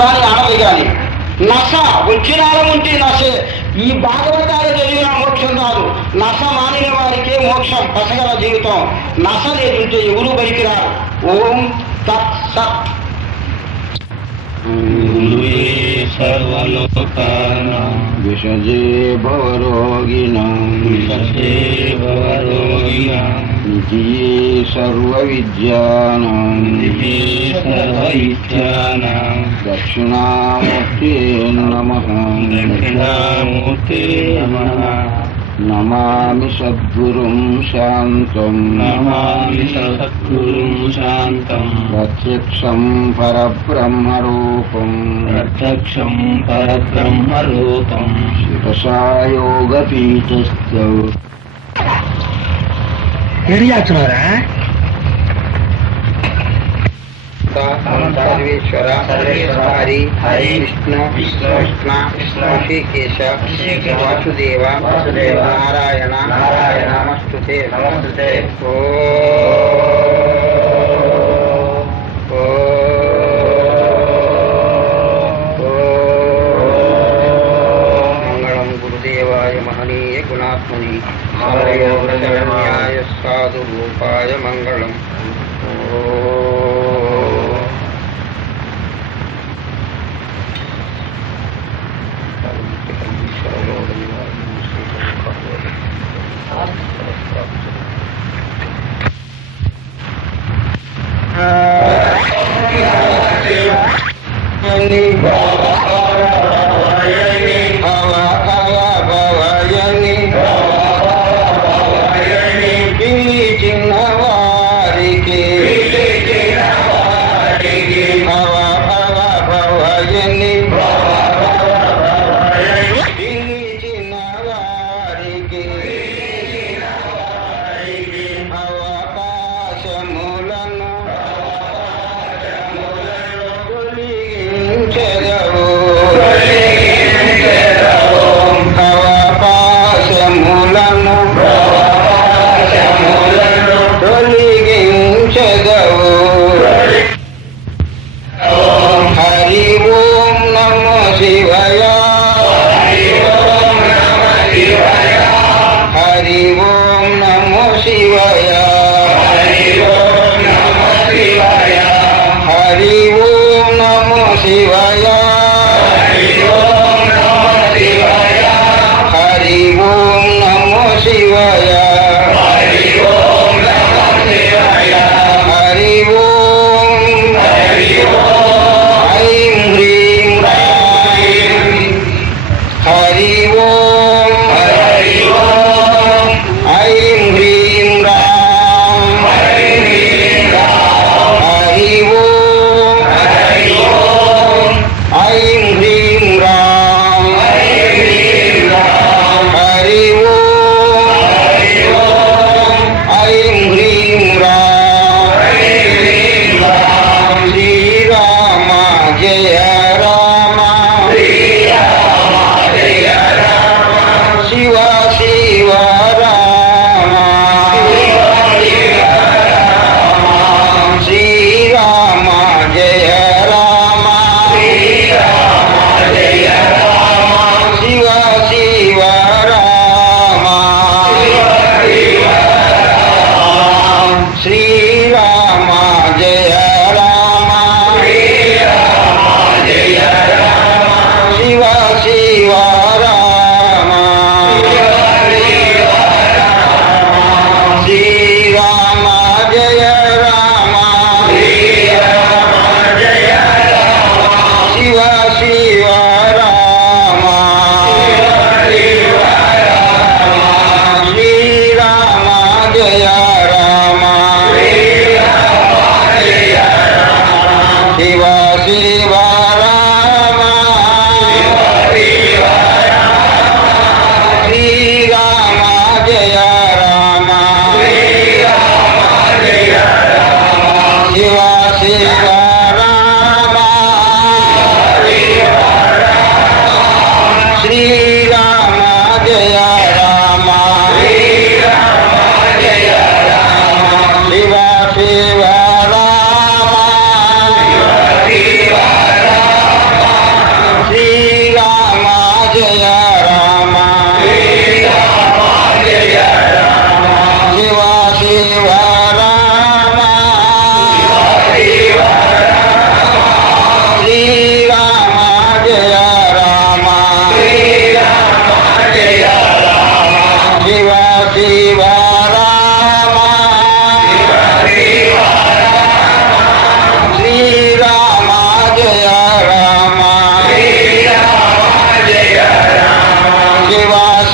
కానీ ఆడది కానీ నశ వచ్చినాల ఉంటే నశే. ఈ భాగవతాలు చదివిన మోక్షం రాదు. నశ మానిన వారికే మోక్షం, పసగల జీవితం. నశ లేకుంటే ఎవరు బయటిరారు. ఓం తత్ సత్. సర్వలోకానాం విషజే భవరోగిణాం నిధియే సర్వవిద్యానాం దక్షిణామూర్తే నమః. నమామి సద్గురుం శాంతం ప్రత్యక్షం పరబ్రహ్మరూపం శిరసా యోగపీఠస్థౌ. ఎడియాచున్నారా? సర్వేశ్వర హరి హరి విష్ణు కృష్ణ ఋషికేశ వాసుదేవ నారాయణ నమస్తుతే. మంగళం గురుదేవాయ మహనీయ గుణాత్మని శరణ్యాయ సాధు రూపాయ మంగళం.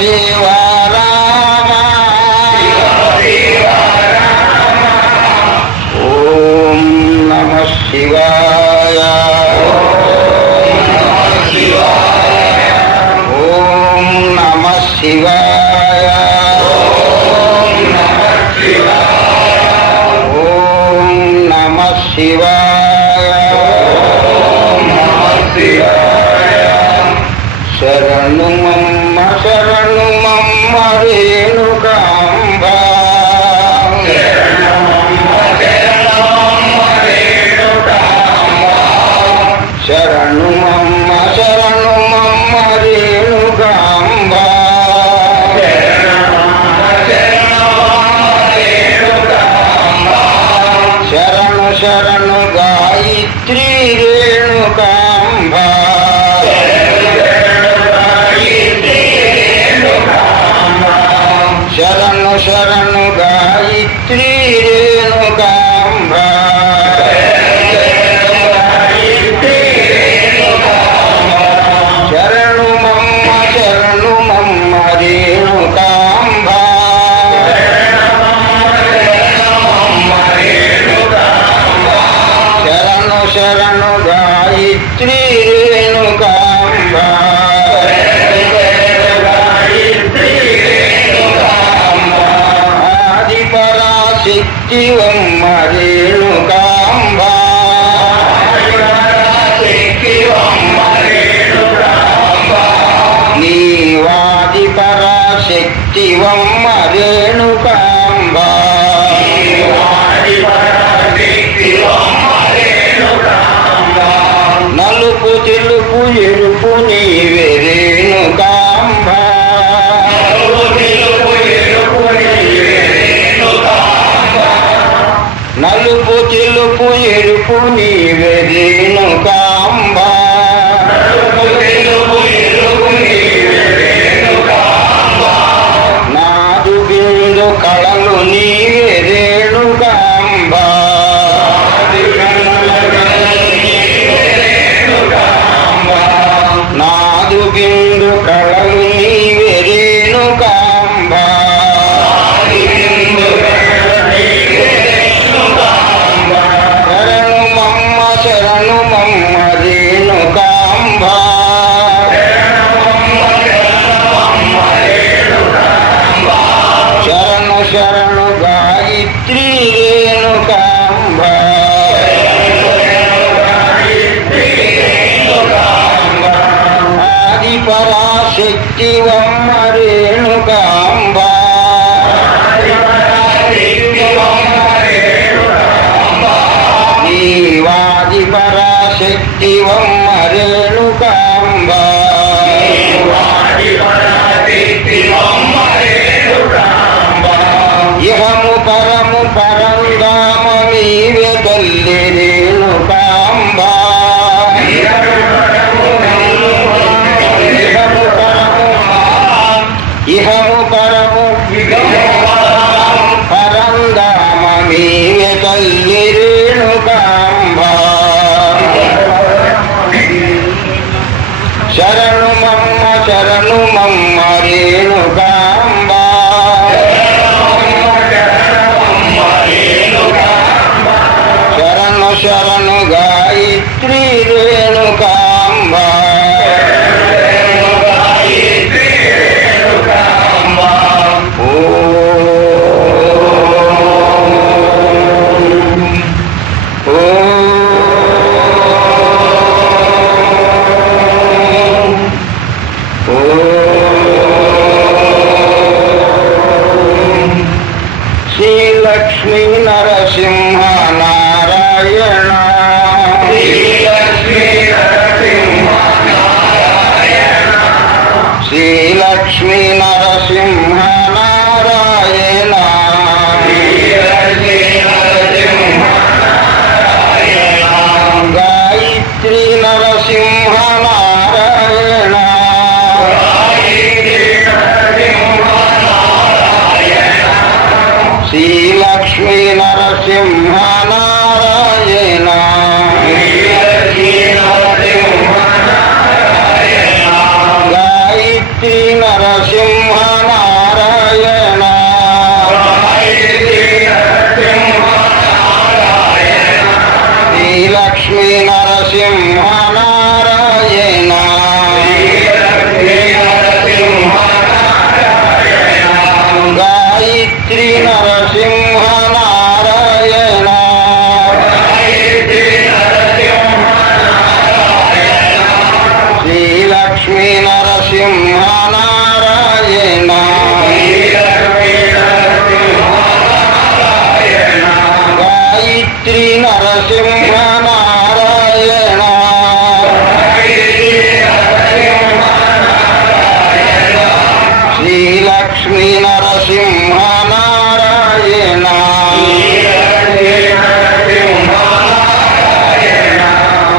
శివ రామ ఓం నమః శివాయ ఓం నమః శివాయ ఓం నమః శివాయ శరణు మమ్మ రేణుకాంబ శరణు మమ్మ రేణుకాంబ శరణు శరణు గాయత్రీ రేణుకాంబ శరణు శరణు గాయత్రీ రేణుకాంబ శరణు మమ్మ రేణుకాంబ శరణు శరణు గాయత్రీ రేణుకాంబ శక్తివమ్మ రేణుకాంబ నీవాది పరాశక్తివమ్మ రేణుకాంబ నలుపు తెలుపు ఎరుపు నీవే రేణుకాంబ నలుపు తెలుపు ఎరుపు నీవే రేణుకాంబ నాదు బిందు కళలు నీవే రేణుకాంబ నాదు బిందు కళలు నీవే రేణుకాంబ శరణు మమ్మ రేణుకాంబ శరణు శరణు గాయత్రీ రేణుకాంబ ఆది పరాశక్తివమ్మ రేణుకాంబ నీవాది పరాశక్తివమ్మ రేణుకాంబ ఇహము పరము పరంధామ నీవే తల్లి రేణుకాంబ ఇహము పరము పరంధామ నీవే తల్లి రేణుకాంబ శరణ శ్రీలక్ష్మీ నరసింహ నారాయణ గాయత్రి నరసింహ నారాయణ శ్రీలక్ష్మీ నరసింహ నారాయణ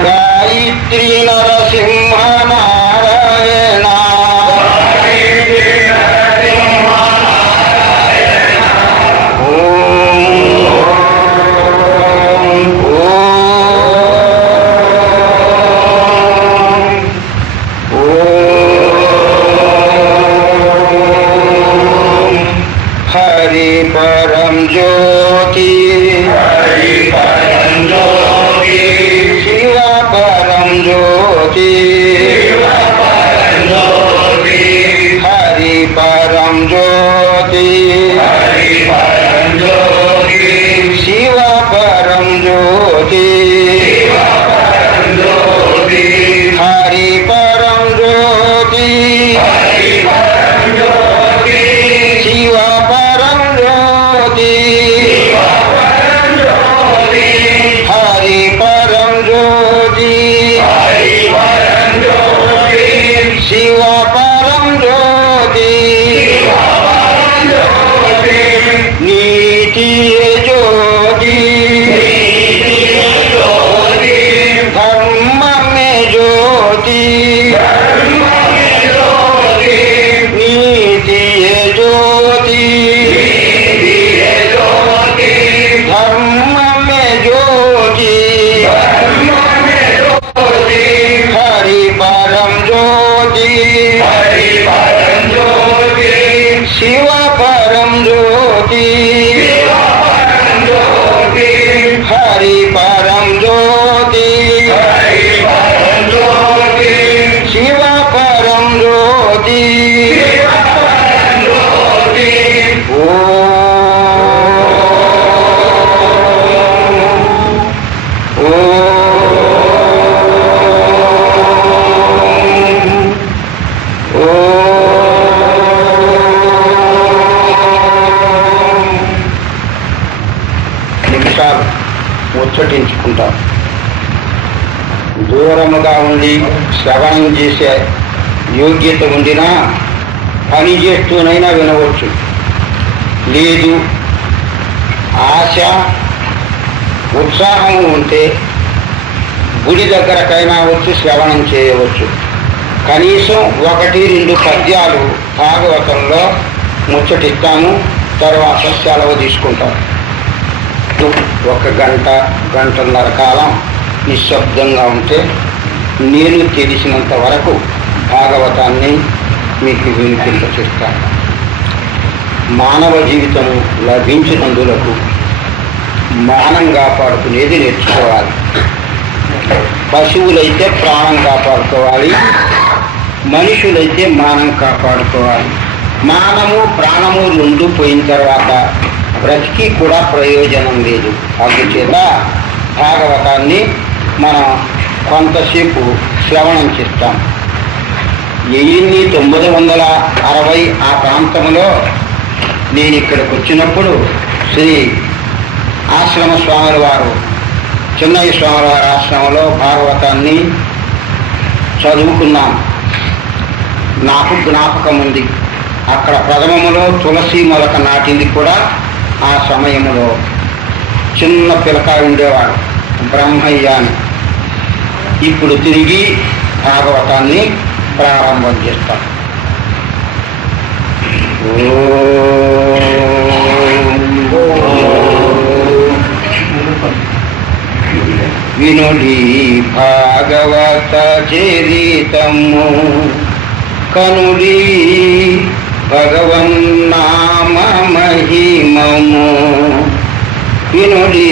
గాయత్రి నరసింహ నారాయణ హరి పరం జ్యోతి శివ పరం జ్యోతి హరి పరం జ్యోతి శివ పరం జ్యోతి హరి పరం జ్యోతి శివ పరం జ్యోతి హరి పరం జ్యోతి శివ పరం జ్యోతి నీతి జ్యోతి ధర్మమే జ్యోతి నీతి జ్యోతి ధర్మమే జ్యోతి హరి పరం జ్యోతి శివ పరం జ్యోతి హరి పరం జ్యోతి శివ పరం జ్యోతి నిమిషాలు ముచ్చటించుకుంటాం. దూరముగా ఉండి శ్రవణం చేసే యోగ్యత ఉండినా పని చేస్తూనైనా వినవచ్చు. లేదు ఆశ ఉత్సాహం ఉంటే గుడి దగ్గరకైనా వచ్చి శ్రవణం చేయవచ్చు. కనీసం 1-2 పద్యాలు భాగవతంలో ముచ్చటిస్తాము, తర్వాత సెలవు తీసుకుంటాం. 1 గంట, గంటన్నర కాలం నిశ్శబ్దంగా ఉంటే నేను తెలిసినంత వరకు భాగవతాన్ని మీకు వినిపింపచేస్తాను. మానవ జీవితం లభించినందులకు మానం కాపాడుకునేది నేర్చుకోవాలి. పశువులైతే ప్రాణం కాపాడుకోవాలి, మనుషులైతే మానం కాపాడుకోవాలి. మానము ప్రాణము 2 పోయిన తర్వాత బ్రతికి కూడా ప్రయోజనం లేదు. అందుచేత భాగవతాన్ని మనం కొంతసేపు శ్రవణం చేస్తాం. 1960 ఆ ప్రాంతంలో నేను ఇక్కడికి వచ్చినప్పుడు శ్రీ ఆశ్రమ స్వాముల వారు, చిన్నయ్య స్వాముల వారి ఆశ్రమంలో భాగవతాన్ని చదువుకున్నాం. నాకు జ్ఞాపకం ఉంది. అక్కడ ప్రథమములో తులసి మొలక నాటింది కూడా ఆ సమయంలో. చిన్న పిల్లకాయ ఉండేవాడు, బ్రహ్మయ్య అని. ఇప్పుడు తిరిగి భాగవతాన్ని ప్రారంభం చేస్తాం. వినుడి భాగవత చరితము కనుడి భగవన్నామ మహిమము. వినుడి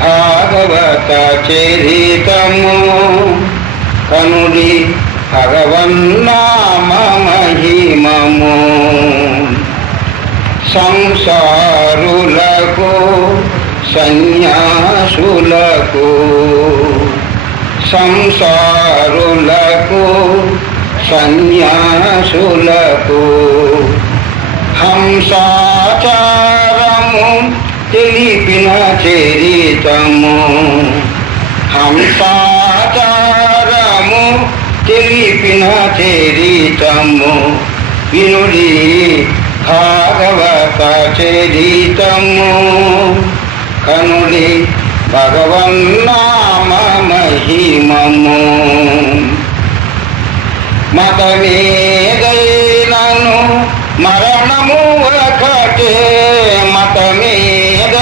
భాగవత చరితము కనుడి భగవన్నామ మహిమము. సంసారులకు సన్యాసులకు సంసారులకు సన్యాసులకు హంసాచారము తెలిపిన చరితము హంసాచారము తెలిపిన చరితము వినుడి భాగవత చరితము కనుడి భగవన్నామ మహిమము మతమేదైనను మరణము ఒకటే మతమేదైనను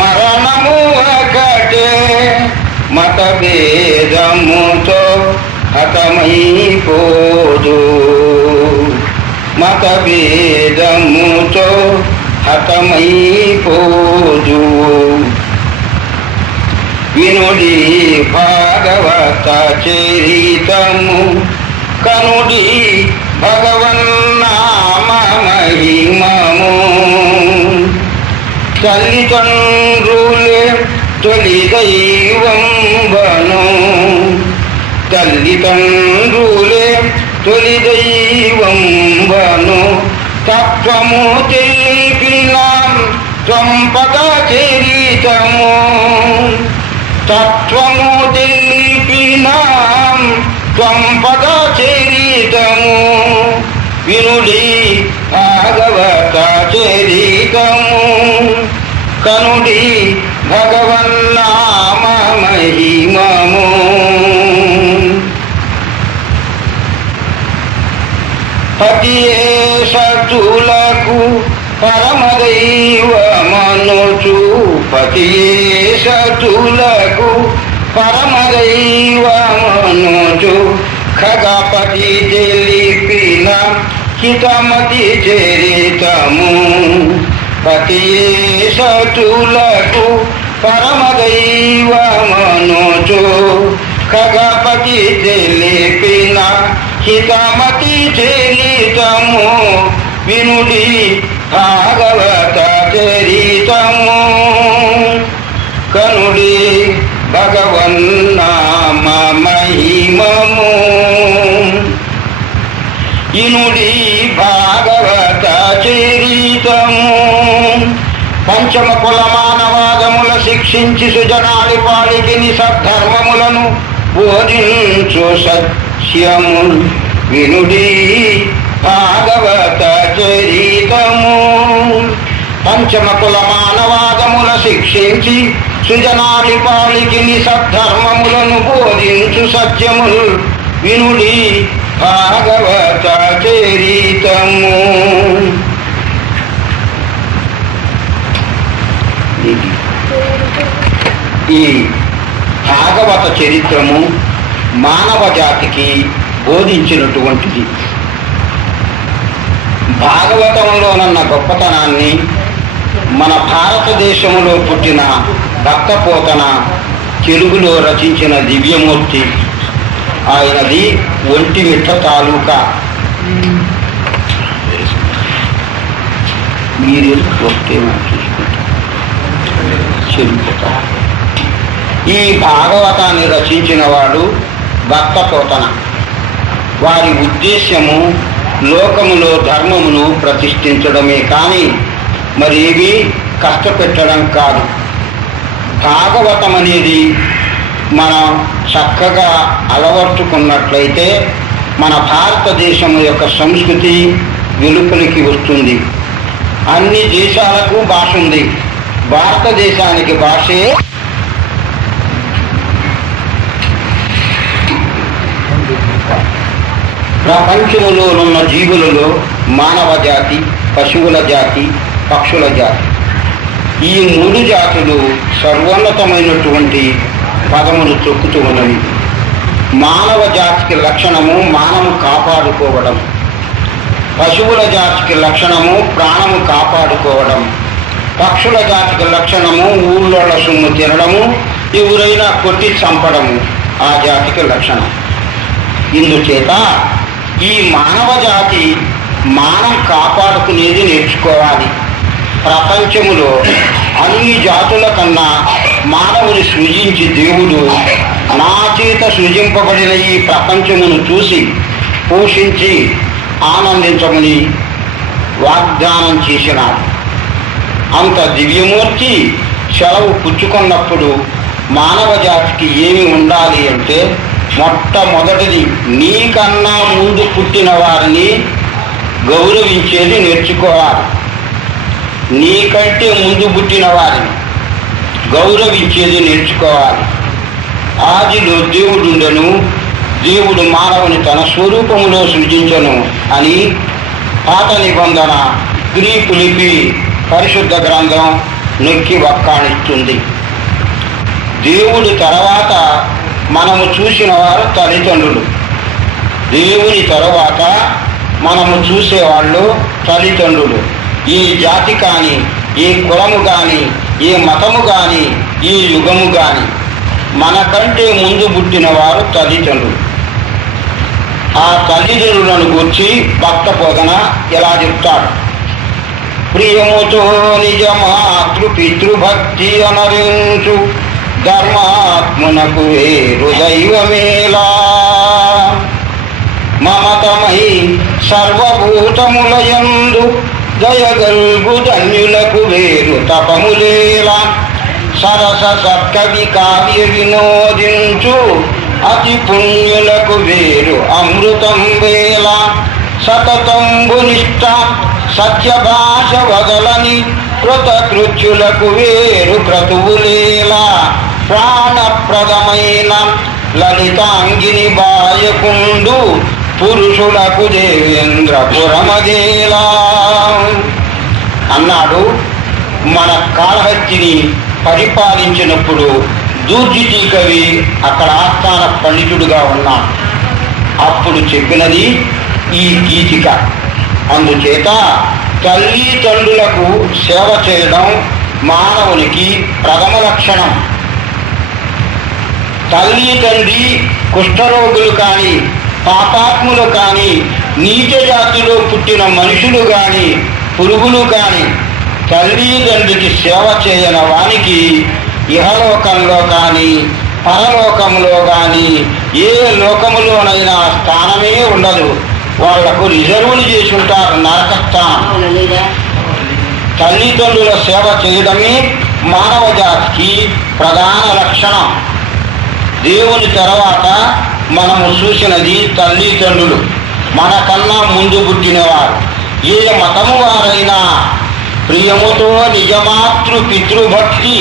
మరణము ఒకటే మతభేదముతో హతమైపోదు మతభేదముతో హతమైపోదు వినుడి భాగవత చరితము కనుడి భగవన్నామ మహిమము తల్లిదండ్రులే తొలి దైవంబను తల్లిదండ్రులే తొలి దైవంబను తత్వము తెలిపిన త్వంపద చరితము తత్వము తెలిపిన త్వంపద చరితము వినుడి భాగవత చరితము కనుడి భగవన్నామ మహిమము పతియే సతులకు పరమదైవమనుచు పతియే సతులకు పరమదైవమనుచు ఖగపతి తెలిపిన హితమతి చరితము పతియే సతులకు పరమదైవమనుచు ఖగపతి తెలిపిన హితమతి చరితము వినుడి భాగవత చరితము కనుడి భగవన్నామ మహిమము ఇనుడి భాగవత చరితము పంచమ కుల మానవాదముల శిక్షించి సుజనాలి పాలికి సద్ధర్మములను బోధించు సత్యము వినుడి భాగవత చరితము పంచమ కుల మానవాదముల శిక్షించి సుజనాలి పాలికి సద్ధర్మములను బోధించు సత్యములు వినుడి భాగవత చరితము ఈ భాగవత చరిత్రము మానవ జాతికి బోధించినటువంటిది. భాగవతంలోనన్న గొప్పతనాన్ని మన భారతదేశంలో పుట్టిన భక్తపోతన తెలుగులో రచించిన దివ్యమూర్తి ఆయనది ఒంటిమిట్ట తాలూకా. మీరు వస్తే చూసుకుంటా. ఈ భాగవతాన్ని రచించిన వాడు భక్తపోతన. వారి ఉద్దేశ్యము లోకములో ధర్మమును ప్రతిష్ఠించడమే కానీ మరేవి కష్టపెట్టడం కాదు. భాగవతం అనేది మనం చక్కగా అలవర్చుకున్నట్లయితే మన భారతదేశం యొక్క సంస్కృతి వెలుపలికి వస్తుంది. అన్ని దేశాలకు భాష ఉంది, భారతదేశానికి భాషే ప్రపంచంలో ఉన్న జీవులలో మానవ జాతి, పశువుల జాతి, పక్షుల జాతి, ఈ మూడు జాతులు సర్వోన్నతమైనటువంటి పదములు తొక్కుతూ ఉన్నవి. మానవ జాతికి లక్షణము మానము కాపాడుకోవడం, పశువుల జాతికి లక్షణము ప్రాణము కాపాడుకోవడం, పక్షుల జాతికి లక్షణము ఊళ్ళో సొమ్ము తినడము, ఎవరైనా కొట్టి చంపడము ఆ జాతికి లక్షణం. ఇందుచేత ఈ మానవ జాతి మానం కాపాడుకునేది నేర్చుకోవాలి. ప్రపంచములో అన్ని జాతుల కన్నా మానవుని సృజించి దేవుడు నా చేత సృజింపబడిన ఈ ప్రపంచమును చూసి పోషించి ఆనందించమని వాగ్దానం చేసినాడు. అంత దివ్యమూర్తి సెలవు పుచ్చుకున్నప్పుడు మానవ జాతికి ఏమి ఉండాలి అంటే, మొట్టమొదటిది నీకన్నా ముందు పుట్టిన వారిని గౌరవించేది నేర్చుకోవాలి. నీకంటే ముందు పుట్టిన వారిని గౌరవించేది నేర్చుకోవాలి. ఆదిలో దేవుడుండెను, దేవుడు మానవుని తన స్వరూపములో సృజించను అని పాత నిబంధన గ్రీకు లిపి పరిశుద్ధ గ్రంథం నొక్కి వక్కాణిస్తుంది. దేవుడు తర్వాత మనము చూసిన వారు తల్లిదండ్రులు. దేవుని తరువాత మనము చూసేవాళ్ళు తల్లిదండ్రులు. ఏ జాతి కానీ, ఏ కులము కానీ, ఏ మతము కానీ, ఏ యుగము కానీ మనకంటే ముందు పుట్టిన వారు తల్లిదండ్రులు. ఆ తల్లిదండ్రులను గురించి భక్త బోధన ఎలా చెప్తాడు? ప్రియముతో నిజ మాతృ పితృభక్తి అనరించు ధర్మాత్మునకు వేరు దైవమేలా. మమతమై సర్వభూతములయందు దయగల్గు ధన్యులకు వేరు తపములేలా. సరస సత్కవి కావ్య వినోదించు అతి పుణ్యులకు వేరు అమృతం వేళ. సతతంబునిష్ట సత్య భాష వదలని కృతకృత్యులకు వేరు క్రతువులేలా. ప్రాణప్రదమైన లలితాంగిని బాయకుండు పురుషులకు దేవేంద్ర పురమదేలా అన్నాడు. మన కాళహస్తిని పరిపాలించినప్పుడు దూర్జిటి కవి అక్కడ ఆస్థాన పండితుడుగా ఉన్నాడు. అప్పుడు చెప్పినది ఈ గీతిక. అందుచేత తల్లిదండ్రులకు సేవ చేయడం మానవునికి ప్రథమ లక్షణం. తల్లి తండ్రి కుష్ఠరోగులు కానీ, పాపాత్ములు కానీ, నీచ జాతిలో పుట్టిన మనుషులు కానీ, పురుగులు కానీ తల్లిదండ్రికి సేవ చేయని వానికి ఇహలోకంలో కానీ, పరలోకంలో కానీ, ఏ లోకములోనైనా స్థానమే ఉండదు. వాళ్లకు రిజర్వులు చేసి ఉంటారు నరకస్థానం. తల్లిదండ్రుల సేవ చేయడమే మానవ జాతికి ప్రధాన లక్షణం. దేవుని తర్వాత మనము చూసినది తల్లిదండ్రులు, మనకన్నా ముందు పుట్టినవారు. ఏ మతము వారైనా ప్రియముతో నిజమాతృ పితృభక్తి,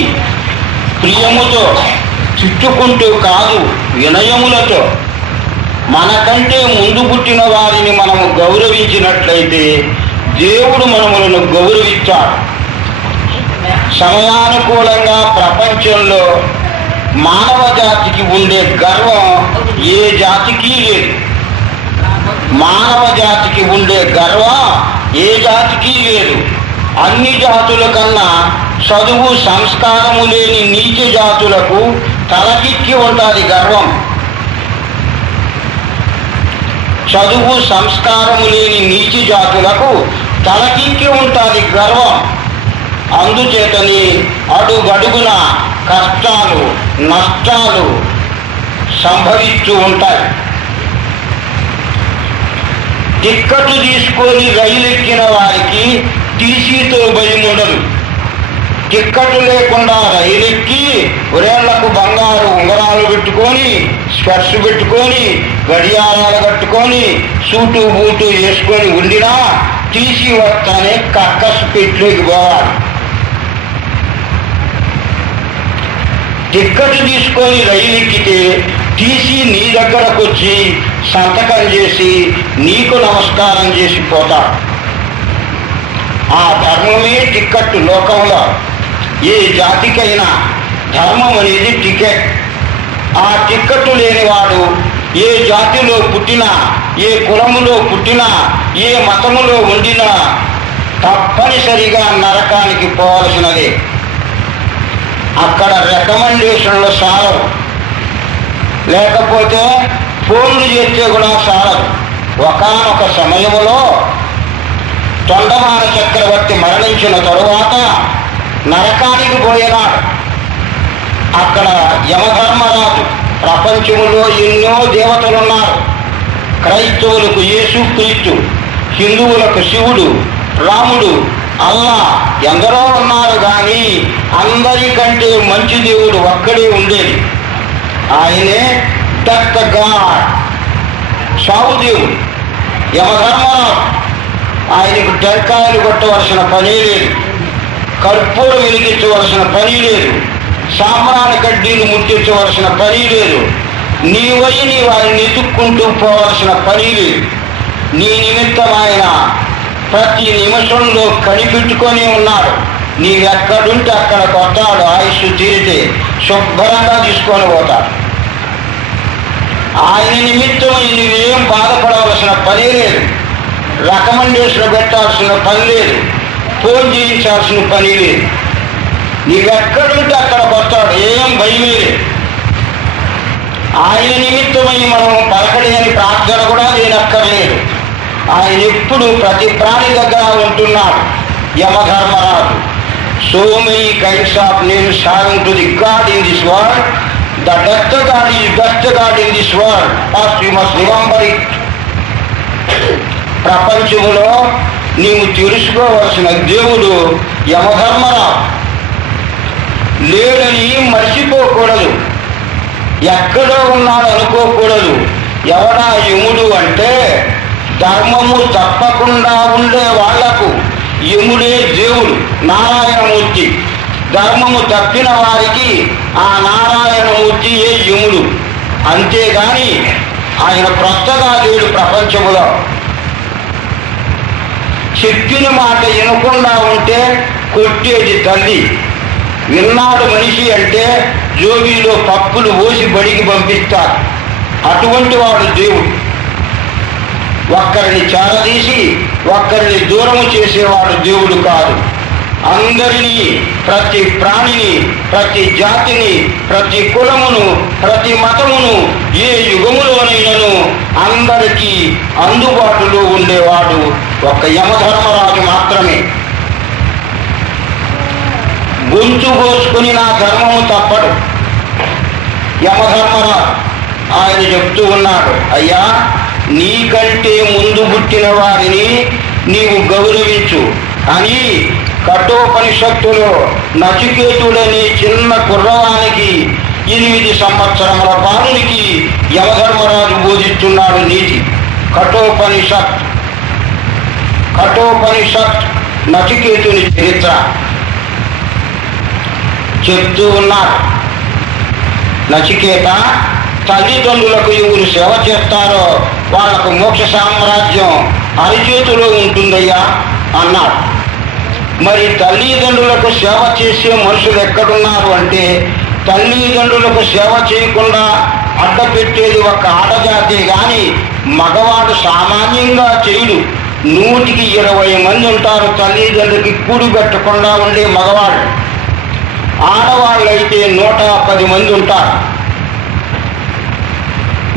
ప్రియముతో చుట్టుకుంటూ కాదు, వినయములతో మనకంటే ముందు పుట్టిన వారిని మనము గౌరవించినట్లయితే దేవుడు మనములను గౌరవిస్తాడు. సమయానుకూలంగా ప్రపంచంలో మానవ జాతికి ఉండే గర్వం ఏ జాతికి లేదు. మానవ జాతికి ఉండే గర్వం ఏ జాతికి లేదు. అన్ని జాతుల కన్నా చదువు సంస్కారము లేని నీచ జాతులకు తలకిక్కి ఉంటుంది గర్వం. చదువు సంస్కారము లేని నీచ జాతులకు తలకిక్కి ఉంటుంది గర్వం. అందుచేతని అడుగడుగున కష్టాలు నష్టాలు సంభవిస్తూ ఉంటాయి. టిక్కట్లు తీసుకొని రైలు ఎక్కిన వారికి టీసీతో భయం ఉండదు. టిక్కట్లు లేకుండా రైలు ఎక్కి ఉరేళ్లకు బంగారు ఉంగరాలు పెట్టుకొని, స్పెట్స్ పెట్టుకొని, గడియారాలు కట్టుకొని, సూటు బూటు వేసుకొని ఉండినా టీసీ వస్తానే కక్కసు పెట్లోకి పోవాలి. టిక్కట్ తీసుకొని రైలు ఎక్కితే టీసీ నీ దగ్గరకు వచ్చి సంతకం చేసి నీకు నమస్కారం చేసి పోతాడు. ఆ ధర్మమే టిక్కట్టు. లోకంలో ఏ జాతికైనా ధర్మం అనేది టికెట్. ఆ టిక్కట్టు లేనివాడు ఏ జాతిలో పుట్టినా, ఏ కులములో పుట్టినా, ఏ మతములో ఉండినా తప్పనిసరిగా నరకానికి పోవలసినదే. అక్కడ రికమెండేషన్లు సాలవు, లేకపోతే ఫోన్లు చేస్తే కూడా సాలదు. ఒకానొక సమయంలో తొండమాన చక్రవర్తి మరణించిన తరువాత నరకానికి పోయినాడు. అక్కడ యమధర్మరాజు ప్రపంచంలో ఎన్నో దేవతలున్నారు. క్రైస్తవులకు యేసు క్రీస్తు, హిందువులకు శివుడు, రాముడు, అల్లా ఎందరో ఉన్నారు. కానీ అందరికంటే మంచి దేవుడు ఒక్కడే ఉండేది. ఆయనే దత్త గాడ్, సావుదేవుడు, యమధర్మరాజు. ఆయనకు టెంకాయలు కొట్టవలసిన పని లేదు, కర్పూరం వెలిగించవలసిన పని లేదు, సాంబ్రాణి కడ్డీలు ముట్టించవలసిన పని లేదు, నీవై నీవు ఆయన్ని ఎత్తుక్కుంటూ పోవలసిన పని లేదు. నీ నిమిత్తం ఆయన ప్రతి నిమిషంలో కనిపెట్టుకొని ఉన్నాడు. నీవెక్కడుంటే అక్కడికి వస్తాడు. ఆయుష్ తీరితే శుభ్రంగా తీసుకొని పోతాడు. ఆయన నిమిత్తం నువ్వేం బాధపడవలసిన పని లేదు, రికమెండేషన్ పెట్టాల్సిన పని లేదు, ఫోన్ చేయించాల్సిన పని లేదు. నీవెక్కడుంటే అక్కడికి వస్తాడు. ఏం భయమే లేదు. ఆయన నిమిత్తమై మనం పలకలేని ప్రార్థన కూడా లేనక్కర్లేదు. ఆయన ఎప్పుడు ప్రతి ప్రాణి దగ్గర ఉంటున్నాడు. Yamadharmaraju. So many kinds of names having to the God in this world. The death God is best God in this world. First you must remember it. ప్రపంచంలో నీవు తెలుసుకోవలసిన దేవుడు యమధర్మరాజు లేడని మర్చిపోకూడదు. ఎక్కడో ఉన్నాడు అనుకోకూడదు. ఎవడా యముడు అంటే ధర్మము తప్పకుండా ఉండే వాళ్లకు యముడే దేవుడు, నారాయణమూర్తి. ధర్మము తప్పిన వారికి ఆ నారాయణమూర్తి ఏ యముడు. అంతేగాని ఆయన క్రొత్తగా లేడు ప్రపంచములో. చెప్పిన మాట వినకుండా ఉంటే కొట్టేది తల్లి. విన్నాడు మనిషి అంటే జోబీలో పప్పులు పోసి బడికి పంపిస్తారు. అటువంటి వాడు దేవుడు. ఒక్కరిని చేరదీసి ఒక్కరిని దూరము చేసేవాడు దేవుడు కాదు. అందరినీ, ప్రతి ప్రాణిని, ప్రతి జాతిని, ప్రతి కులమును, ప్రతి మతమును ఏ యుగములోనైనను అందరికీ అందుబాటులో ఉండేవాడు ఒక్క యమధర్మరాజు మాత్రమే. గొంతు కోసుకుని నా ధర్మము తప్పడు యమధర్మరాజు. ఆయన చెప్తూ ఉన్నాడు, అయ్యా నీకంటే ముందు పుట్టిన వారిని నీవు గౌరవించు అని కఠోపనిషత్తులో నచికేతుడని చిన్న కుర్రవానికి 8 సంవత్సరముల బాలునికి యమధర్మరాజు బోధిస్తున్నాడు నీతి. కఠోపనిషత్ నచికేతుని చరిత్ర చెప్తూ ఉన్నాడు. నచికేత, తల్లిదండ్రులకు ఎవరు సేవ చేస్తారో వాళ్లకు మోక్ష సామ్రాజ్యం అరిచేతిలో ఉంటుందయ్యా అన్నాడు. మరి తల్లిదండ్రులకు సేవ చేసే మనుషులు ఎక్కడున్నారు అంటే తల్లిదండ్రులకు సేవ చేయకుండా అడ్డపెట్టేది ఒక ఆడజాతే గాని మగవాడు సామాన్యంగా చేయడు. 120 మంది ఉంటారు తల్లిదండ్రులకి కూడి పెట్టకుండా ఉండే మగవాడు. ఆడవాళ్ళైతే 110 మంది ఉంటారు.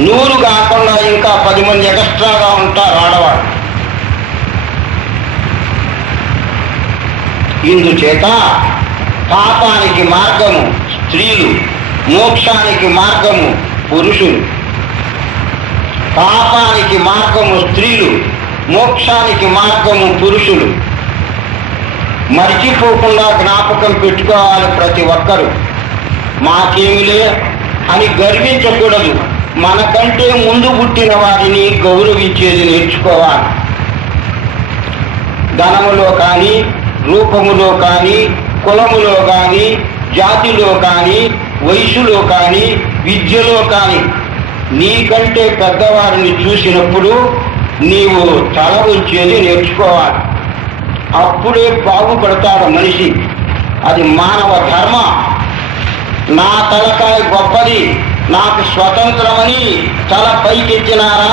100 కాకుండా ఇంకా 10 మంది ఎక్స్ట్రాగా ఉంటారు ఆడవాళ్ళు. ఇందుచేత పాపానికి మార్గము స్త్రీలు, మోక్షానికి మార్గము పురుషులు. పాపానికి మార్గము స్త్రీలు, మోక్షానికి మార్గము పురుషులు. మర్చిపోకుండా జ్ఞాపకం పెట్టుకోవాలి ప్రతి ఒక్కరూ. మాకేమిలే అని గర్వించకూడదు. మనకంటే ముందు పుట్టిన వారిని గౌరవించేది నేర్చుకోవాలి. ధనములో కానీ, రూపములో కానీ, కులములో కానీ, జాతిలో కానీ, వయసులో కానీ, విద్యలో కానీ నీకంటే పెద్దవారిని చూసినప్పుడు నీవు తల ఉంచేది నేర్చుకోవాలి. అప్పుడే బాగుపడతాడు మనిషి. అది మానవ ధర్మం. నా తలకాయ గొప్పది, నాకు స్వతంత్రమని తల పైకెత్తినారా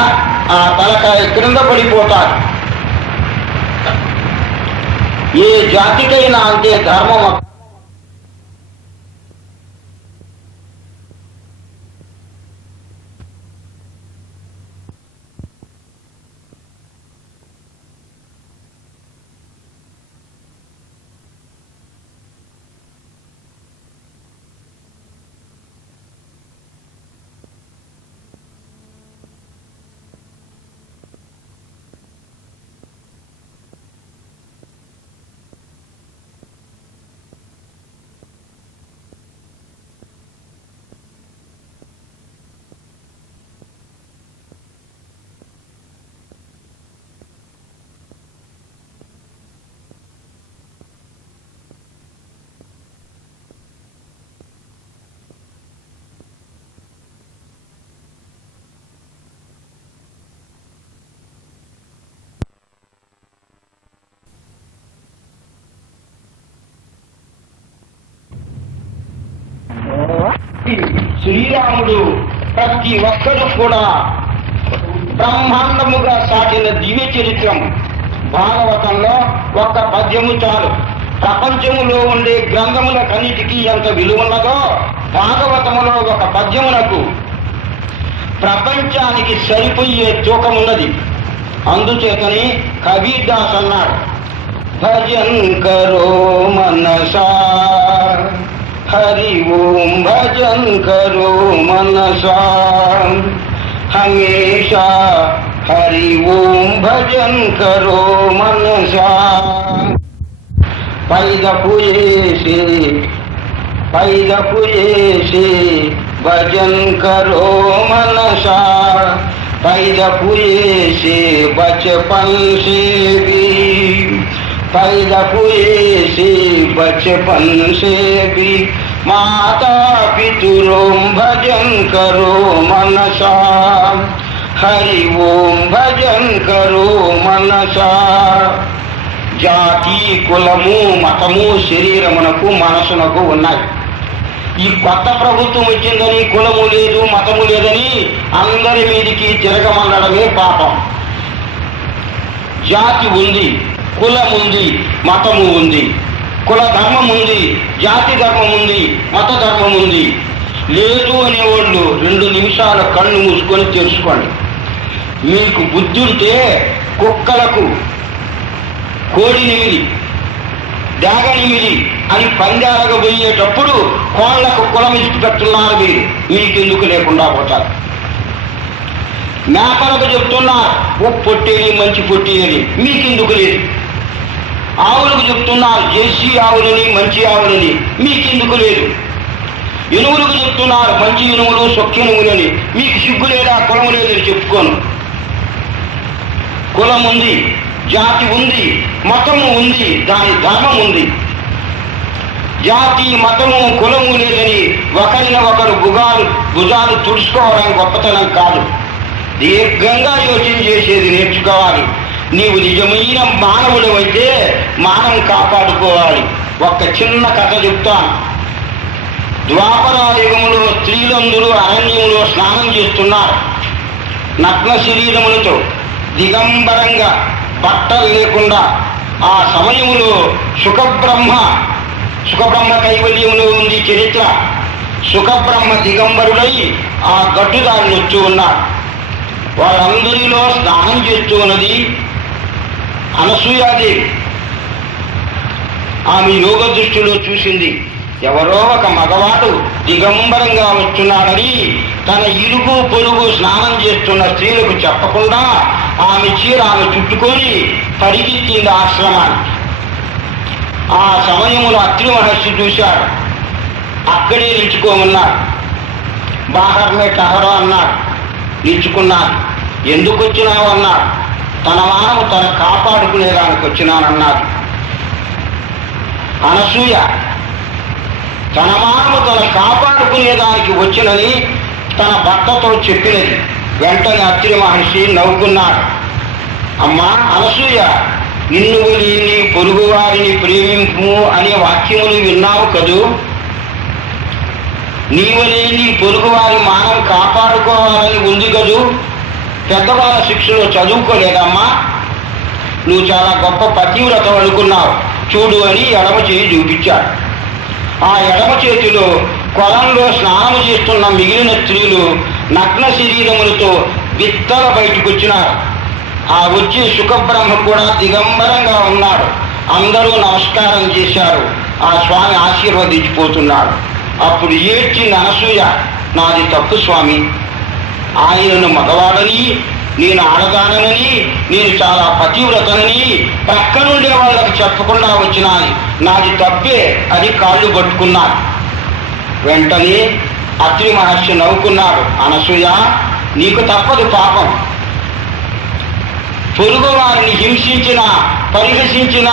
ఆ తలకాయ క్రింద పడిపోతాడు. ఏ జాతికైనా అంతే ధర్మం. శ్రీరాముడు ప్రతి ఒక్కరు కూడా బ్రహ్మాండముగా సాటిన దివ్య చరిత్రం. భాగవతంలో ఒక్క పద్యము చాలు. ప్రపంచములో ఉండే గ్రంథములకన్నిటికీ ఎంత విలువన్నదో భాగవతములో ఒక పద్యమునకు ప్రపంచానికి సరిపోయే తూకమున్నది. అందుచేతని కబీర్దాస్ అన్నాడు, భజన్ కరో మనసా హరి ఓం భజన్ కరో మనసా హమేషా హరి ఓం భజన్ కరో మనసా पैदफु ऐसे भजन करो मनसा पैदफु ऐसे बचपन से भी पैदफु ऐसे बचपन से भी माता पितरों भजन करो मनसा हरि ओम भजन करो मनसा జాతి కులము మతము శరీరమునకు మనసునకు ఉన్నాయి. ఈ కొత్త ప్రభుత్వం వచ్చిందని కులము లేదు మతము లేదని అందరి మీదికి తిరగమనడమే పాపం. జాతి ఉంది, కులం ఉంది, మతము ఉంది. కుల ధర్మం ఉంది, జాతి ధర్మం ఉంది, మత ధర్మం ఉంది. లేదు అనేవాళ్ళు 2 నిమిషాల కళ్ళు మూసుకొని తెలుసుకోండి. మీకు బుద్ధి ఉంటే కుక్కలకు కోడినిమిది డాగనిమిది అని పందాలకు పోయేటప్పుడు కోళ్లకు కులం ఇచ్చి పెట్టున్నారు. మీరు మీకెందుకు లేకుండా పోతారు. మేకలకు చెప్తున్నారు ఓ పొట్టేది మంచి పొట్టేది, మీకెందుకు లేదు. ఆవులకు చెప్తున్నారు జెర్సీ ఆవులని మంచి ఆవులని, మీకెందుకు లేదు. ఎనుములకు చెప్తున్నారు మంచి ఎనుములు సొక్కెనుములని, మీకు సిగ్గు లేదా కులం లేదని చెప్పుకోను. కులం ఉంది, జాతి ఉంది, మతము ఉంది, దాని ధర్మం ఉంది. జాతి మతము కులము లేదని ఒకరిని ఒకరు భుజాలు తుడుచుకోవడం గొప్పతనం కాదు. దీర్ఘంగా యోచన చేసేది నేర్చుకోవాలి. నీవు నిజమైన మానవుడు అయితే మానవం కాపాడుకోవాలి. ఒక్క చిన్న కథ చెప్తాను. ద్వాపర యుగములో స్త్రీలందరూ అరణ్యములో స్నానం చేస్తున్నారు. నగ్న శరీరములతో దిగంబరంగా బట్టలు లేకుండా. ఆ సమయంలో సుఖబ్రహ్మ కైవల్యంలో ఉంది చరిత్ర. సుఖబ్రహ్మ దిగంబరుడై ఆ గట్టుదారిని వచ్చి ఉన్నారు. వాళ్ళందరిలో స్నానం చేస్తూ ఉన్నది అనసూయాదేవి. ఆమె యోగ దృష్టిలో చూసింది, ఎవరో ఒక మగవాడు దిగంబరంగా వస్తున్నాడని తన ఇరుగు పొరుగు స్నానం చేస్తున్న స్త్రీలకు చెప్పకుండా ఆమె చీర ఆమె చుట్టుకొని పరిగెత్తింది ఆశ్రమాన్ని. ఆ సమయంలో అత్రి మహర్షి చూశాడు. అక్కడే నిలుచుకోమన్నాడు. బాహర్మే టహరో అన్నాడు. నిలుచుకున్నాడు. ఎందుకు వచ్చినావు అన్నాడు. తన మానవు తను కాపాడుకునేదానికి వచ్చినానన్నాడు. అనసూయ తన మానవు తను కాపాడుకునేదానికి వచ్చినని తన భర్తతో చెప్పినది. వెంటనే అత్రి మహర్షి నవ్వుకున్నాడు. అమ్మా అనసూయ, నిన్ను నీ పొరుగు వారిని ప్రేమింపు అనే వాక్యములు విన్నావు కదూ. నీవనే నీ పొరుగు వారి మానం కాపాడుకోవాలని ఉంది కదూ. పెద్దవాళ్ళ శిక్షలో చదువుకోలేదమ్మా. నువ్వు చాలా గొప్ప పతివ్రత అనుకున్నావు చూడు అని ఎడమ చేయి చూపించాడు. ఆ ఎడమ చేతిలో కొలంలో స్నానం చేస్తున్న మిగిలిన స్త్రీలు నగ్న శరీరములతో బిత్తర బయటకు వచ్చినారు. ఆ వచ్చే సుఖబ్రహ్మ కూడా దిగంబరంగా ఉన్నాడు. అందరూ నమస్కారం చేశారు. ఆ స్వామి ఆశీర్వదించిపోతున్నాడు. అప్పుడు ఏడ్చింది అనసూయ, నాది తప్పు స్వామి. ఆయనను మగవాడని, నేను ఆడదానని, నేను చాలా పతివ్రతనని ప్రక్కనుండే వాళ్ళకి చెప్పకుండా వచ్చినాను. నాది తప్పే అని కాళ్ళు పట్టుకున్నాను. వెంటనే అత్రి మహర్షి నవ్వుకున్నాడు. అనసూయ, నీకు తప్పదు పాపం. పొరుగు వారిని హింసించిన, పరిహసించిన,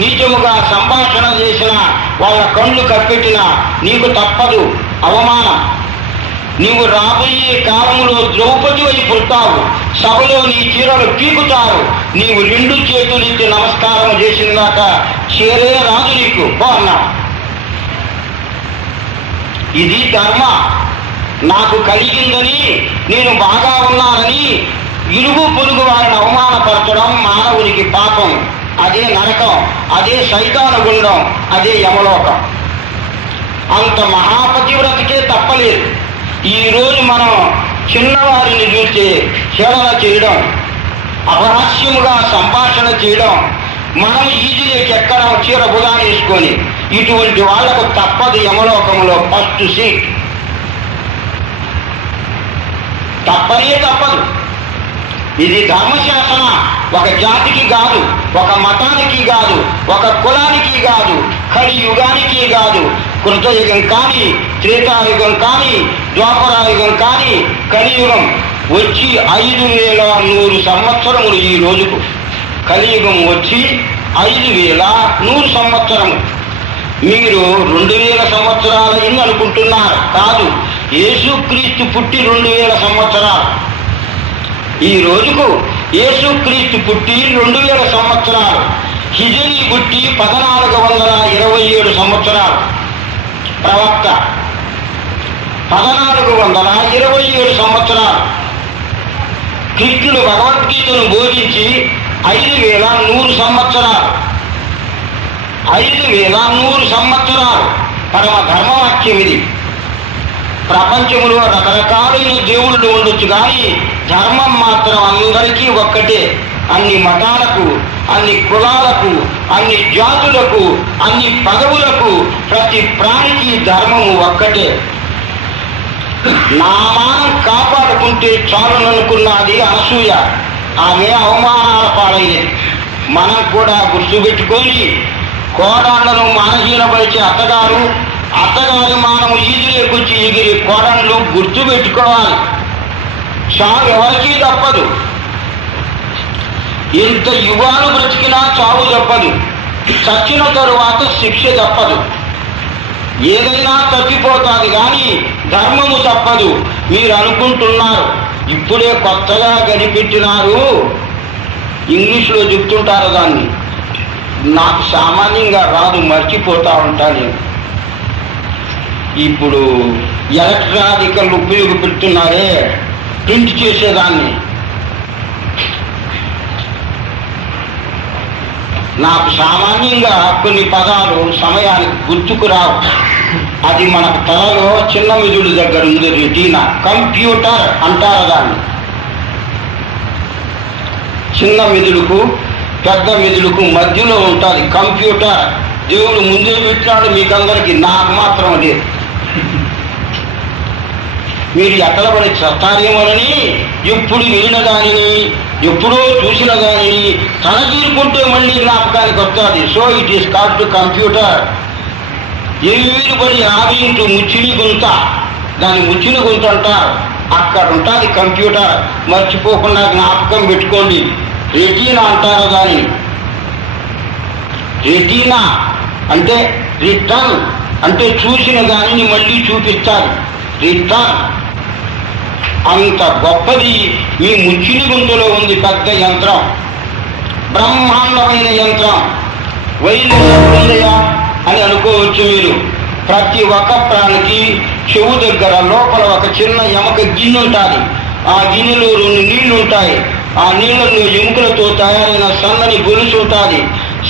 నీచముగా సంభాషణ చేసిన, వాళ్ళ కళ్ళు కప్పెట్టిన నీకు తప్పదు అవమానం. నీవు రాబోయే కాలంలో ద్రౌపది అయి పుడతావు. సభలో నీ చీరలు పీకుతారు. నీవు 2 చేతులెత్తి నమస్కారం చేసిందాక చీరే రాదు నీకు అన్నావు. ఇది ధర్మ. నాకు కలిగిందని, నేను బాగా ఉన్నానని ఇరుగు పొరుగు వారిని అవమానపరచడం మానవునికి పాపం. అదే నరకం, అదే సైతాను గుండం, అదే యమలోకం. అంత మహాపతివ్రతకే తప్పలేదు. ఈరోజు మనం చిన్నవారిని చూస్తే హేళన చేయడం, అపహాస్యముగా సంభాషణ చేయడం, మనం ఈజీలోకి ఎక్కడం చీర బుధానేసుకొని, ఇటువంటి వాళ్లకు తప్పదు యమలోకంలో ఫస్ట్ సీట్. తప్పనే తప్పదు. ఇది ధర్మశాసన. ఒక జాతికి కాదు, ఒక మతానికి కాదు, ఒక కులానికి కాదు, కలియుగానికి కాదు. కృతయుగం కానీ, త్రేతాయుగం కానీ, ద్వాపరాయుగం కానీ, కలియుగం వచ్చి 5100 సంవత్సరములు. ఈ రోజుకు కలియుగం వచ్చి 5100 సంవత్సరము. మీరు 2000 సంవత్సరాలైంది అనుకుంటున్నారు. కాదు, యేసుక్రీస్తు పుట్టి 2000 సంవత్సరాలు. ఈ రోజుకు యేసుక్రీస్తు పుట్టి 2000 సంవత్సరాలు. హిజరీ పుట్టి 1427 సంవత్సరాలు. ప్రవక్త 1427 సంవత్సరాలు. కృష్ణుడు భగవద్గీతను బోధించి 5100 సంవత్సరాలు. 5100 సంవత్సరాలు పరమ ధర్మవాక్యం ఇది. ప్రపంచంలో రకరకాలైన దేవుళ్ళు ఉండొచ్చు, కానీ ధర్మం మాత్రం అందరికీ ఒక్కటే. అన్ని మతాలకు, అన్ని కులాలకు, అన్ని జాతులకు, అన్ని పదవులకు, ప్రతి ప్రాణికి ధర్మము ఒక్కటే. నా మానం కాపాడుకుంటే చాలుననుకున్నది అనసూయ. ఆమె అవమానాల పాలైనది. మనం కూడా గుర్తుపెట్టుకొని కోడాళ్లను మానహీనపరిచే అత్తగారు, అత్తగారి మానము ఈదులేకొచ్చి ఎగిరి కోడళ్ళు గుర్తుపెట్టుకోవాలి. చావు ఎవరికీ తప్పదు. ఎంత యుగాలు బ్రతికినా చావు తప్పదు. చచ్చిన తరువాత శిక్ష తప్పదు. ఏదైనా తప్పిపోతుంది, కానీ ధర్మము తప్పదు. మీరు అనుకుంటున్నారు ఇప్పుడే కొత్తగా కనిపెట్టినారు, ఇంగ్లీష్లో చెప్తుంటారు దాన్ని. నాకు సామాన్యంగా రాదు, మర్చిపోతా ఉంటా నేను. ఇప్పుడు ఎలక్ట్రానికల్ ఉపయోగపెడుతున్నారే, ప్రింట్ చేసేదాన్ని. నాకు సామాన్యంగా కొన్ని పదాలు సమయానికి గుర్తుకు రావు. అది మనకు తలలో చిన్న మెదుడు దగ్గర ఉంది, రెటీనా. కంప్యూటర్ అంటారు దాన్ని. చిన్న మెదుడుకు పెద్ద మెదుడుకు మధ్యలో ఉంటుంది కంప్యూటర్. దేవుడు ముందే పెట్టాడు మీకందరికీ, నాకు మాత్రం అదే. మీరు ఎక్కడ పడి చస్తారేమోనని ఎప్పుడు వినిన దానిని, ఎప్పుడో చూసిన దానిని తనదీరుకుంటే మళ్ళీ జ్ఞాపకానికి వస్తుంది. So it is called computer. ఎవ్వరు పడి ఆవింటూ ముచ్చిని గుంత, దాన్ని ముచ్చిని గుంత అంటారు. అక్కడ ఉంటుంది కంప్యూటర్. మర్చిపోకుండా జ్ఞాపకం పెట్టుకోండి. రెటీనా అంటారు దాన్ని. రెటీనా అంటే రిటర్న్, అంటే చూసిన దానిని మళ్ళీ చూపిస్తారు. రిటర్న్ అంత గొప్పది మీ ముచ్చిని గుంతలో ఉంది. పెద్ద యంత్రం, బ్రహ్మాండమైన యంత్రం. వైద్యా అని అనుకోవచ్చు మీరు. ప్రతి ఒక్క ప్రాణికి చెవు దగ్గర లోపల ఒక చిన్న ఎముక గిన్నె ఉంటుంది. ఆ గిన్నెలో 2 నీళ్లు ఉంటాయి. ఆ నీళ్లలో ఎముకలతో తయారైన సన్నని గొలుసు ఉంటుంది.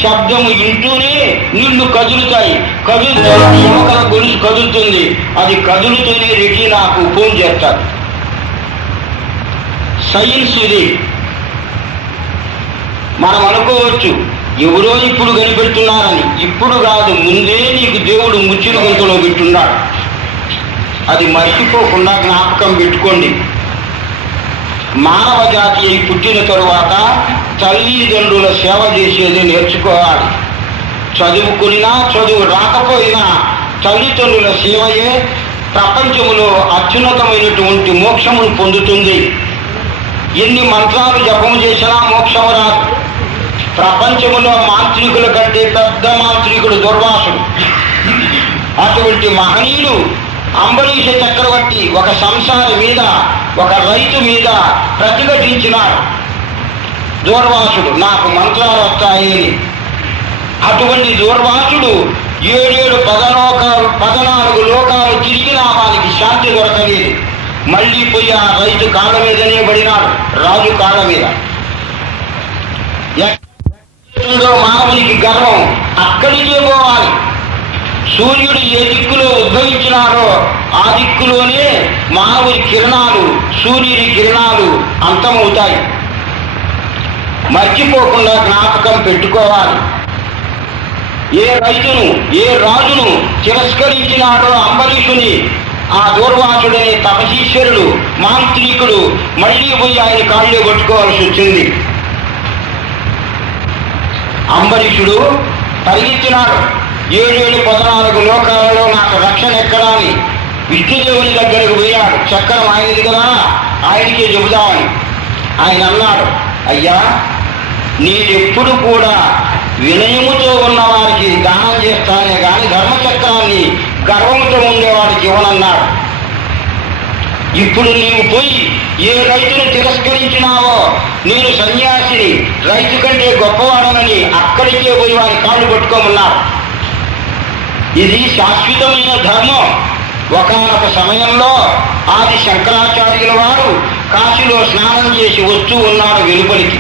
శబ్దము ఇంటూనే నీళ్లు కదులుతాయి. కదులుతూ ఎముకల గొలుసు కదులుతుంది. అది కదులుతూనే రెటీనాకు ఫోన్ చేస్తారు. సైన్స్ ఇది. మనం అనుకోవచ్చు ఎవరో ఇప్పుడు కనిపెడుతున్నారని. ఇప్పుడు కాదు, ముందే నీకు దేవుడు ముచ్చిన గొంతులో పెట్టున్నాడు. అది మర్చిపోకుండా జ్ఞాపకం పెట్టుకోండి. మానవ జాతి అయి పుట్టిన తరువాత తల్లిదండ్రుల సేవ చేసేది నేర్చుకోవాలి. చదువుకున్నా చదువు రాకపోయినా తల్లిదండ్రుల సేవయే ప్రపంచంలో అత్యున్నతమైనటువంటి మోక్షమును పొందుతుంది. ఎన్ని మంత్రాలు జపం చేసినా మోక్షం రాదు. ప్రపంచంలో మాంత్రికుల కంటే పెద్ద మాంత్రికుడు దుర్వాసుడు. అటువంటి మహనీయుడు అంబరీష చక్రవర్తి ఒక సంసారి మీద, ఒక రైతు మీద ప్రతిఘటించినాడు. దూర్వాసుడు నాకు మంత్రాలు వస్తాయని. అటువంటి దూర్వాసుడు 7 14 లోకాలు తిరిగినా వానికి శాంతి దొరకలేదు. మళ్ళీ పోయి ఆ రైతు కాళ్ళ మీదనే పడినాడు, రాజు కాళ్ళ మీద. ఎక్కడో మానవునికి గర్వం, అక్కడికే పోవాలి. సూర్యుడు ఏ దిక్కులో ఉద్భవించినాడో ఆ దిక్కులోనే మానవుని కిరణాలు, సూర్యుని కిరణాలు అంతమవుతాయి. మర్చిపోకుండా జ్ఞాపకం పెట్టుకోవాలి. ఏ రైతును, ఏ రాజును తిరస్కరించినాడో అంబరీషుని, ఆ దూర్వాసుడనే తపశీశ్వరుడు, మాంత్రికుడు మళ్ళీ పోయి ఆయన కాళ్ళు కొట్టుకోవాల్సి వచ్చింది. అంబరీషుడు పరిగెత్తినాడు, 7 14 లోకాలలో నాకు రక్షణ ఎక్కడా అని విష్ణుదేవుని దగ్గరకు పోయాడు. చక్రం ఆయనది కదా, ఆయనకే చెబుదామని. ఆయన అన్నాడు, అయ్యా నీరెప్పుడు కూడా వినయముతో ఉన్న వారికి దానం చేస్తానే గాని ధర్మచక్రాన్ని గర్వంతో ఉండేవాడికి ఇవ్వనన్నాడు. ఇప్పుడు నీవు పోయి ఏ రైతును తిరస్కరించినావో నేను సన్యాసిని, రైతు కంటే గొప్పవాడనని అక్కడికే పోయి వారి కాళ్ళు కొట్టుకోమన్నారు. ఇది శాశ్వతమైన ధర్మం. ఒకానొక సమయంలో ఆది శంకరాచార్యుల వారు కాశీలో స్నానం చేసి వస్తూ ఉన్నాడు వెలుపలికి.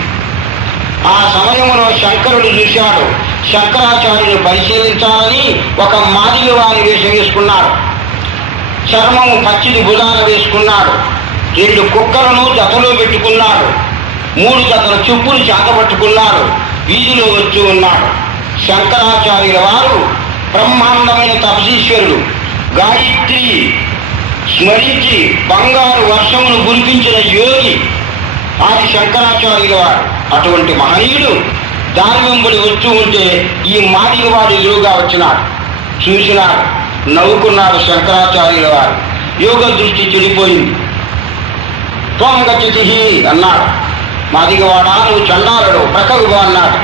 ఆ సమయంలో శంకరుడు చూశాడు. శంకరాచార్యులు పరిశీలించాలని ఒక మాదిగ వారి వేషం వేసుకున్నాడు. చర్మము పచ్చిది భుజాన వేసుకున్నాడు. 2 కుక్కలను జతలో పెట్టుకున్నాడు. 3 జతల చెప్పులు చేతపట్టుకున్నాడు. వీధిలో వచ్చి ఉన్నాడు. శంకరాచార్యుల వారు బ్రహ్మాండమైన తపశీశ్వరుడు. గాయత్రి స్మరించి బంగారు వర్షమును కురిపించిన యోగి ఆది శంకరాచార్యుల వారు. అటువంటి మహనీయుడు దారి వెంబడి వచ్చి ఉంటే ఈ మాదిగవాడు ఎదురుగా వచ్చినాడు. చూసినాడు, నవ్వుకున్నాడు శంకరాచార్యుల వారు. యోగ దృష్టి చెడిపోయింది. త్వం గచ్చతి అన్నాడు. మాదిగవాడా నువ్వు చండాలుడు, ప్రక్కగా అన్నాడు.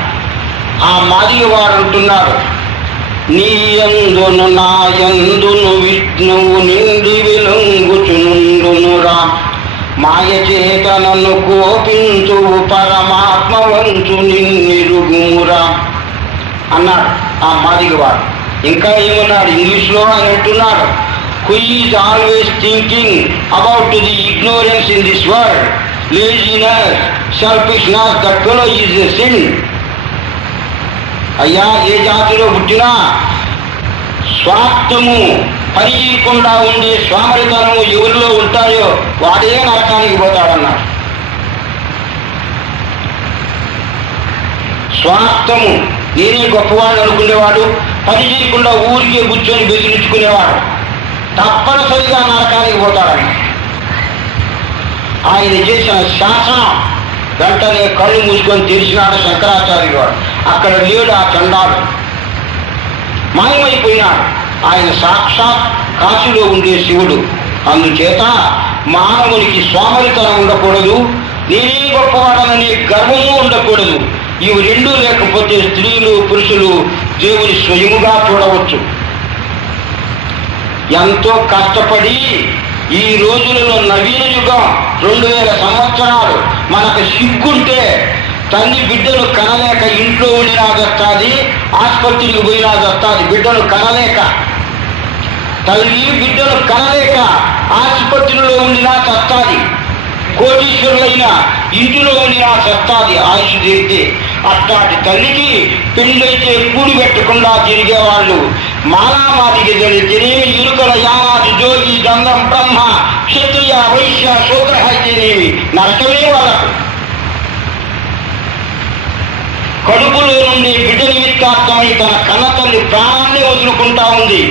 ఆ మాదిగవాడు అంటున్నాడు, నీ యందును నా యందును విష్ణువు నిండి వెలుంగుచునుండునురా, మాయ చేత నన్ను కోపించు పరమాత్మ వంచు నిన్నిరుగుమురా అన్నాడు ఆ మాదిగవాడు. ఇంకా ఏమన్నాడు ఇంగ్లీష్లో ఆయన అంటున్నాడు, who is always thinking about the ignorance in this world, laziness, selfishness, that fellow is a sin. అయ్యా ఏ జాతిలో పుట్టినా స్వార్థము, పని చేయకుండా ఉండే స్వామరితనము ఎవరిలో ఉంటాయో వాడే నరకానికి పోతాడన్నాడు. స్వార్థము, నేనే గొప్పవాడు అనుకునేవాడు, పని చేయకుండా ఊరికే కూర్చొని బెదిరించుకునేవాడు తప్పనిసరిగా నరకానికి పోతాడని ఆయన చేసిన శాసనం. వెంటనే కళ్ళు మూసుకొని తెరిచినాడు శంకరాచార్యుడు వాడు. అక్కడ లేడు ఆ చండాలు, మాయమైపోయినాడు. ఆయన సాక్షాత్ కాశీలో ఉండే శివుడు. అందుచేత మానవునికి స్వామరితనం ఉండకూడదు, నేనే గొప్పవాడననే గర్వము ఉండకూడదు. ఇవి 2 లేకపోతే స్త్రీలు పురుషులు దేవుని స్వయముగా చూడవచ్చు. ఎంతో కష్టపడి ఈ రోజులలో నవీన యుగం 2000 సంవత్సరాలు మనకు సిగ్గుంటే తల్లి బిడ్డను కనలేక ఇంట్లో ఉండినా చస్తాది, ఆసుపత్రికి పోయినా చస్తాది. బిడ్డను కనలేక, తల్లి బిడ్డను కనలేక ఆసుపత్రిలో ఉండినా చస్తాది. కోటీశ్వరులైన ఇంటిలో ఉండినా చస్తాది ఆయుష్ తీరితే. అట్లాంటి తల్లికి పెళ్ళైతే కూడి పెట్టకుండా తిరిగేవాళ్ళు మాలామాదికి తెలియతేనేమి, ఇరుకల యానాది జోగి గంధం బ్రహ్మ క్షత్రియ వైశ్య శూద్ర అయితేనేమి నరకమే వాళ్ళకు. కడుపులో నుండి బిడ్డ నిమిత్తార్థమై తన కన్న తల్లి ప్రాణాన్ని వదులుకుంటా ఉంది.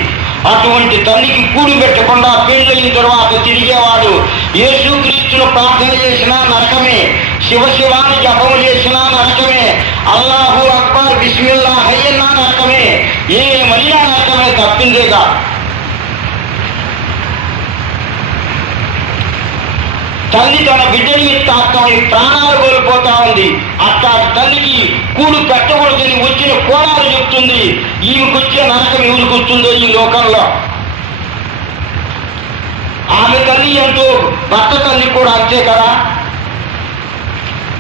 అటువంటి తల్లికి కూడి పెట్టకుండా పెళ్ళైన తర్వాత తిరిగేవాడు యేసుక్రీస్తును ప్రార్థన చేసినా నరకమే, శివశివాన్ని జపము చేసినా నరకమే, అల్లాహు అక్బర్ బిస్మిల్లా హయ్యన్నా నరకమే, ఏమైనా నరకమే, తప్పిందేగా. తల్లి తన బిడ్డ నిమిత్తార్థమై ప్రాణాలు కోల్పోతా ఉంది. అట్లాంటి తల్లికి కూడు పెట్టకూడదని వచ్చిన కోణాలు చెప్తుంది. ఈమెకొచ్చే నరకం ఎవరికి వస్తుందో ఈ లోకంలో. ఆమె తల్లి ఎంతో, భర్త తల్లి కూడా అంతే కదా.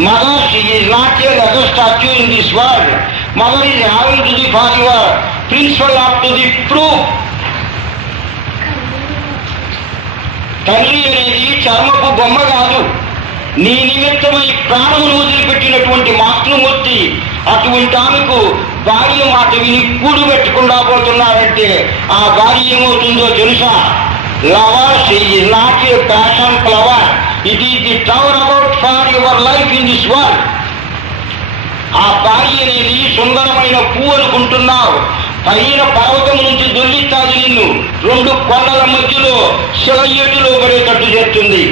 Mother is not a letter statue in this world, mother is having to the far your principal of to the proof. తల్లి అనేది చర్మపు బొమ్మ కాదు, నీ నిమిత్తమై ప్రాణమును వదిలిపెట్టినటువంటి మాతృమూర్తి. అటువంటి ఆమెకు భార్య మాట విని కూడు పెట్టకుండా పోతున్నారంటే ఆ భార్య ఏమవుతుందో తెలుసా? Lover, she is not a passion flower, it is the tower about far your life in this world. ఆ భార్య అనేది సుందరమైన పువ్వు అనుకుంటున్నావు, పైన పర్వతం నుంచి దొల్లిస్తాది నిన్ను, రెండు కొండల మధ్యలో శిలయేటిలో పడేటట్టు చేస్తుంది.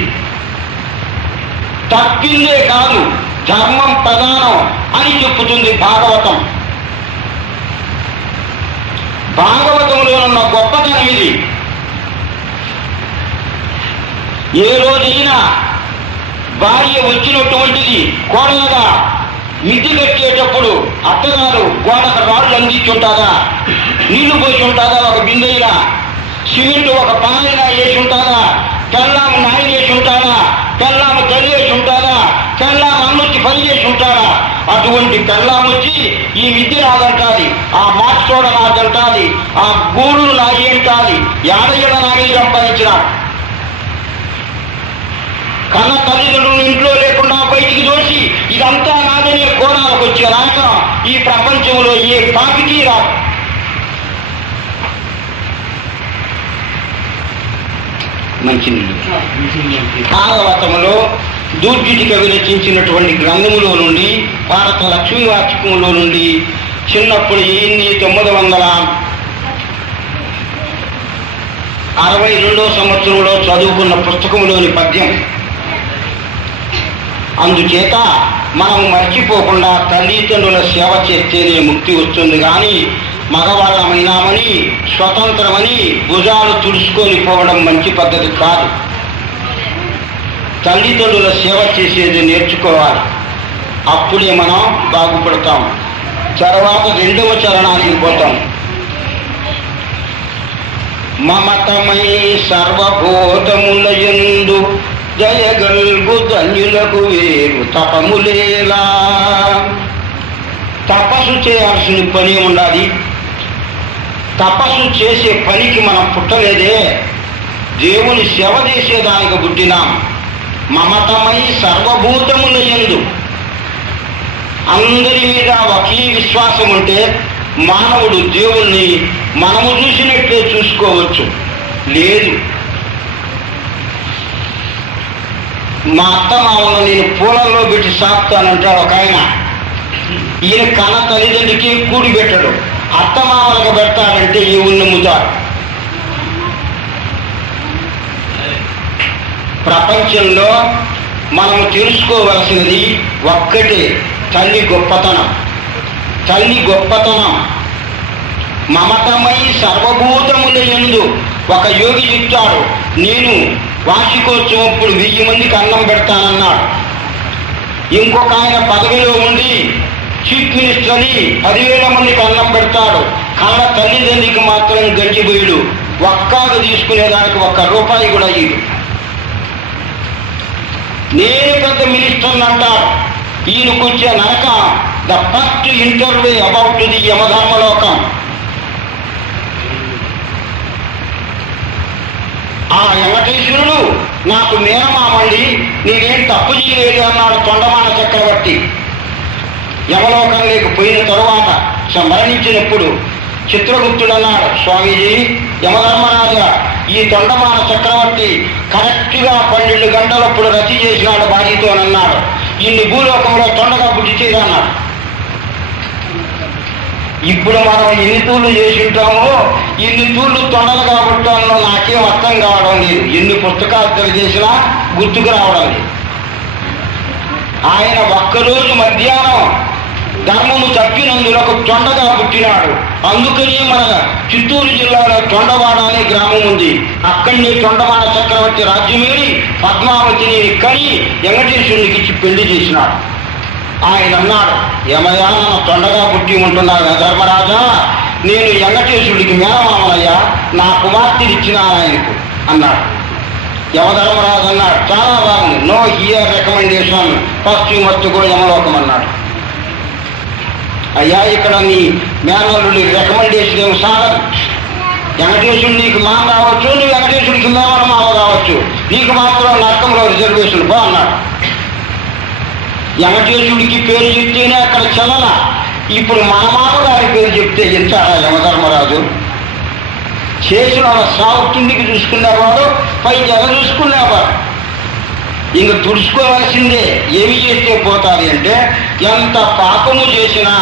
తప్పిందే కాదు, ధర్మం ప్రధానం అని చెప్పుతుంది భాగవతం. భాగవతంలో ఉన్న గొప్పతనం ఇది. ఏ రోజైనా భార్య వచ్చినటువంటిది కోడలుగా మిద్ది కట్టేటప్పుడు అత్తగారు గోడకు రాళ్ళు అందించుంటారా, నీళ్లు పోసి ఉంటారా, ఒక బిందెయినా సిమెంట్ ఒక పాలైనా వేసి ఉంటారా, తెల్లాము నాయ వేసి ఉంటారా, తెల్లాము తల్లి వేసి ఉంటారా, తెల్లాము అన్నొచ్చి పని చేసి ఉంటారా? అటువంటి తెల్లామొచ్చి ఈ మిద్ది నాదంటాది, ఆ మాస్టోడ నాదంటాది, ఆ గూళ్ళు నాది అంటాది. యాదయ్యడ నాగే సంపాదించిన కన్న తల్లిదండ్రులు ఇంట్లో లేకుండా బయటికి దోసి ఇదంతా నాదనే కోణాలకు వచ్చే రాక ఈ ప్రపంచంలో ఏ పాపికి రాదు. మంచినీళ్ళు భాగవతములో దూర్జుటిక విరచించినటువంటి గ్రంథములో నుండి, భారత లక్ష్మీ వాచకములో నుండి చిన్నప్పుడు 1962 సంవత్సరంలో చదువుకున్న పుస్తకంలోని పద్యం. అందుచేత మనం మర్చిపోకుండా తల్లిదండ్రుల సేవ చేస్తేనే ముక్తి వస్తుంది. కానీ మగవాళ్ళమైనామని స్వతంత్రమని భుజాలు తుడుచుకొని పోవడం మంచి పద్ధతి కాదు. తల్లిదండ్రుల సేవ చేసేది నేర్చుకోవాలి, అప్పుడే మనం బాగుపడతాం. తర్వాత 2వ చరణానికి పోతాం. మమతమై సర్వభూతములయందు జయగల్గు ధన్యులకు వేరు తపములేలా. తపస్సు చేయాల్సిన పని ఉండాలి. తపస్సు చేసే పనికి మనం పుట్టలేదే, దేవుని సేవ చేసేదానికి పుట్టినాం. మమతమై సర్వభూతములయందు, అందరి మీద ఒకే విశ్వాసం ఉంటే మానవుడు దేవుణ్ణి మనము చూసినట్లే చూసుకోవచ్చు. లేదు, మా అత్త మామను నేను పూలల్లో పెట్టి సాపుతానంటాడు ఒక ఆయన. ఈయన కన్న తల్లిదండ్రికి కూడి పెట్టడు, అత్త మామలకు పెడతాడంటే ఈ ఉన్నముతాడు. ప్రపంచంలో మనము తెలుసుకోవలసినది ఒక్కటే, తల్లి గొప్పతనం. తల్లి గొప్పతనం మమతమై సర్వభూతములయందు. ఒక యోగి చెప్తాడు, నేను వార్షికోత్సవం ఇప్పుడు 1000 మందికి అన్నం పెడతానన్నాడు. ఇంకొక ఆయన పదవిలో ఉండి చీఫ్ మినిస్టర్ అని 10,000 మందికి అన్నం పెడతాడు. కళ్ళ తల్లిదండ్రికి మాత్రం గడిచిపోయాడు, ఒక్కాడు తీసుకునేదానికి ₹1 కూడా ఇయ్యడు. నేను పెద్ద మినిస్టర్ అంటాడు. ఈయనకొచ్చే నరక the first interview about the Yamadharmalokam. ఆ వెంకటేశ్వరుడు నాకు మేనమామండి, నేనేం తప్పు చేయలేదు అన్నాడు తొండమాన చక్రవర్తి. యమలోకం లేకపోయిన తరువాత మరణించినప్పుడు చిత్రగుప్తుడు అన్నాడు, స్వామీజీ యమధర్మరాజా, ఈ తొండమాన చక్రవర్తి కరెక్ట్గా 12 గంటలప్పుడు రచి చేసినాడు భార్యతోనన్నాడు. ఇన్ని భూలోకంలో తొండగా పుట్టి చేయదన్నాడు. ఇప్పుడు మనం ఎన్ని తూళ్ళు చేసి ఉంటామో ఇన్ని తూళ్ళు తొండలుగా పుట్టాలో నాకేం అర్థం కావడం లేదు. ఎన్ని పుస్తకాలు తెలియజేసినా గుర్తుకు రావడం లేదు. ఆయన ఒక్కరోజు మధ్యాహ్నం ధర్మము తప్పినందులకు తొండగా పుట్టినాడు. అందుకని మన చిత్తూరు జిల్లాలో తొండవాడ అనే గ్రామం ఉంది. అక్కడిని తొండవాడ చక్రవర్తి రాజ్యమేడి పద్మావతిని కని వెంకటేశ్వరునికి ఇచ్చి పెళ్లి చేసినాడు. ఆయన అన్నాడు, ఏమయ్యా నన్ను తొండగా పుట్టి ఉంటున్నాడు ధర్మరాజా, నేను వెంకటేశ్వరుడికి మేనమామయ్యా, నా కుమార్తెని ఇచ్చినాను ఆయనకు అన్నాడు. యమధర్మరాజు అన్నాడు, చాలా బాగుంది, no here recommendation, first you must go Yamalokam అన్నాడు. అయ్యా ఇక్కడ నీ మేనల్లుడి రికమెండేషన్ ఏమి సాగదు. వెంకటేశ్వరుడు నీకు మామ కావచ్చు, నువ్వు వెంకటేశ్వరుడికి మేమల మామ కావచ్చు, నీకు మాత్రం నరకంలో రిజర్వేషన్ బా అన్నాడు. వెంకటేశ్వరుడికి పేరు చెప్తేనే అక్కడ చలన. ఇప్పుడు మన మామగారి పేరు చెప్తే ఎంత యమధర్మరాజు చేసిన సాగు కిందికి చూసుకునేవాడు, పై జగ చూసుకునేవాడు. ఇంక తుడుచుకోవాల్సిందే. ఏమి చేస్తే పోతాది అంటే, ఎంత పాపము చేసినా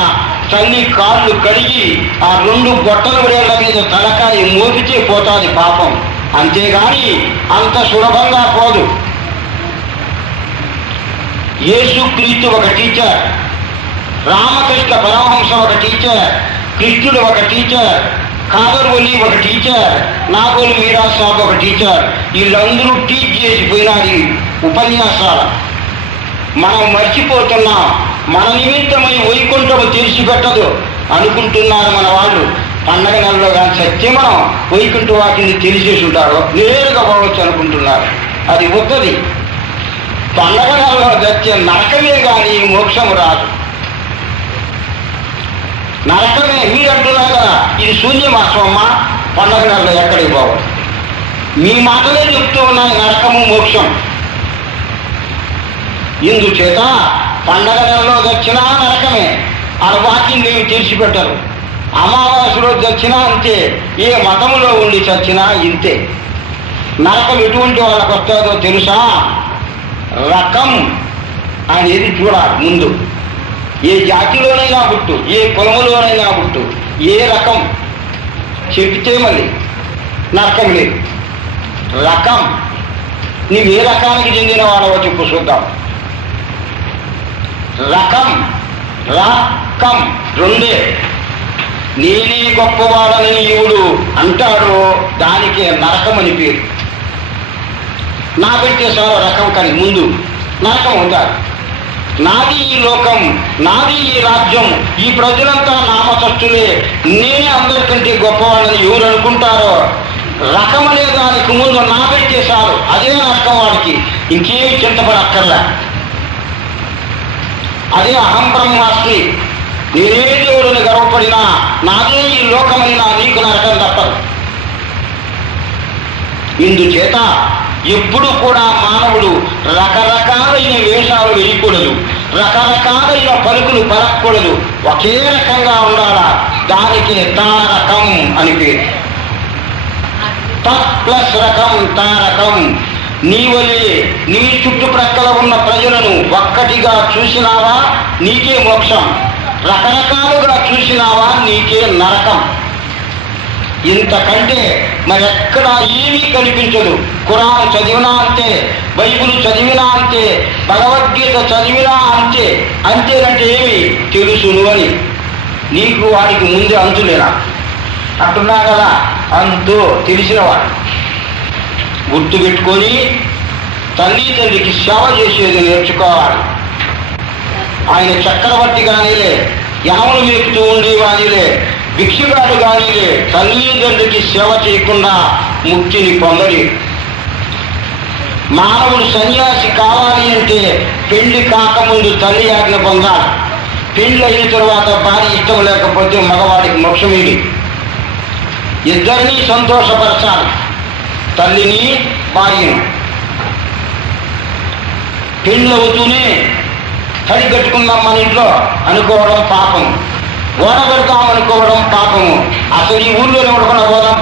తల్లి కాళ్ళు కడిగి ఆ 2 గొట్టల వేళ్ల మీద తలకాయ మోపితే పోతాది పాపం. అంతేగాని అంత సులభంగా పోదు. యేసుక్రీస్తు ఒక టీచర్, రామకృష్ణ పరమహంస ఒక టీచర్, కృష్ణుడు ఒక టీచర్, కాదర్వలి ఒక టీచర్, నాగోలు మీరా సాబ్ ఒక టీచర్. వీళ్ళందరూ టీచ్ చేసిపోయినారు ఈ ఉపన్యాసాలు. మనం మర్చిపోతున్నాం. మన నిమిత్తమై వైకుంఠము తెరిచిపెట్టదు అనుకుంటున్నారు మన వాళ్ళు. పండగ నెలలో కానీ సత్యం మనం వైకుంఠ వాటిని తెలిసేసి ఉంటారు, నేరుగా పోవచ్చు అనుకుంటున్నారు. అది ఒక్కది. పండగ నెలలో తెచ్చే నరకమే కానీ మోక్షము రాదు. నరకమే. మీరు అంటున్నారు కదా ఇది శూన్యమాసం అమ్మా, పండగ నెలలో ఎక్కడికి పోవాలి. మీ మాటలే చెప్తూ ఉన్నాయి నరకము మోక్షం. ఇందుచేత పండగ నెలలో తెచ్చినా నరకమే. ఆ వాక్యం ఏమి తెరిచిపెట్టరు. అమావాస్య రోజు చచ్చినా అంతే, ఏ మతములో ఉండి చచ్చినా ఇంతే. నరకం ఎటువంటి వాళ్ళకు వస్తుందో తెలుసా? రకం అనేది చూడాలి ముందు. ఏ జాతిలోనైనా పుట్టు, ఏ కులములోనైనా పుట్టు, ఏ రకం చెప్తే మళ్ళీ నరకం లేదు. రకం నీవు ఏ రకానికి చెందిన వాడవో చెప్పు చూద్దాం. రకం రకం రెండే. నేనే గొప్పవాడని ఈవుడు అంటాడో దానికే నరకం అని పేరు. నా పెట్టేసారో రకం కానీ ముందు నరకం ఉంటారు. నాది ఈ లోకం, నాది ఈ రాజ్యం, ఈ ప్రజలంతా నామసస్తులే, నేనే అందరికంటే గొప్పవాడని ఎవరు అనుకుంటారో రకం అనే దానికి ముందు నా పెట్టేశారు. అదే నరకం వాడికి. ఇంకేమి చింతపడక్కర్లే. అదే అహం బ్రహ్మాస్మి. నేనే దేవుడిని గర్వపడినా, నాదే ఈ లోకమైనా నీకు నరకం తప్పదు. ఇందుచేత ఎప్పుడు కూడా మానవుడు రకరకాలైన వేషాలు వేయకూడదు, రకరకాలైన పలుకులు పలకూడదు. ఒకే రకంగా ఉండాలా. దానికి తారకం అని పేరు. తత్ ప్లస్ రకం తారకం. నీవలే నీ చుట్టుప్రక్కల ఉన్న ప్రజలను ఒక్కటిగా చూసినావా నీకే మోక్షం, రకరకాలుగా చూసినావా నీకే నరకం. ఇంతకంటే మరెక్కడా ఏమీ కనిపించదు. ఖురాన్ చదివినా అంతే, బైబిల్ చదివినా అంతే, భగవద్గీత చదివినా అంతే. అంతేనంటే ఏమి తెలుసును అని నీకు వాడికి ముందే అంతులేనా అంటున్నా కదా. అంతు తెలిసినవాడు గుర్తుపెట్టుకొని తల్లిదండ్రికి సేవ చేసేది నేర్చుకోవాలి. ఆయన చక్రవర్తి కానీలే, యనములు మేపుతూ ఉండేవానిలే, భిక్షగాడు కానీలే, తల్లిదండ్రికి సేవ చేయకుండా ముక్తిని పొందలేడు. మానవుడు సన్యాసి కావాలి అంటే పెళ్లి కాకముందు తల్లి ఆజ్ఞ పొందాలి. పెళ్లి అయిన తర్వాత భార్య ఇష్టం లేకపోతే మగవాడికి మోక్షమేది. ఇద్దరినీ సంతోషపరచాలి, తల్లిని భార్యను. పెళ్ళి అవుతూనే తడి కట్టుకుందాం మన ఇంట్లో అనుకోవడం పాపము, ఓడ పెడతాం అనుకోవడం పాపము. అసలు ఈ ఊళ్ళోనే ఉండకుండా పోదాం,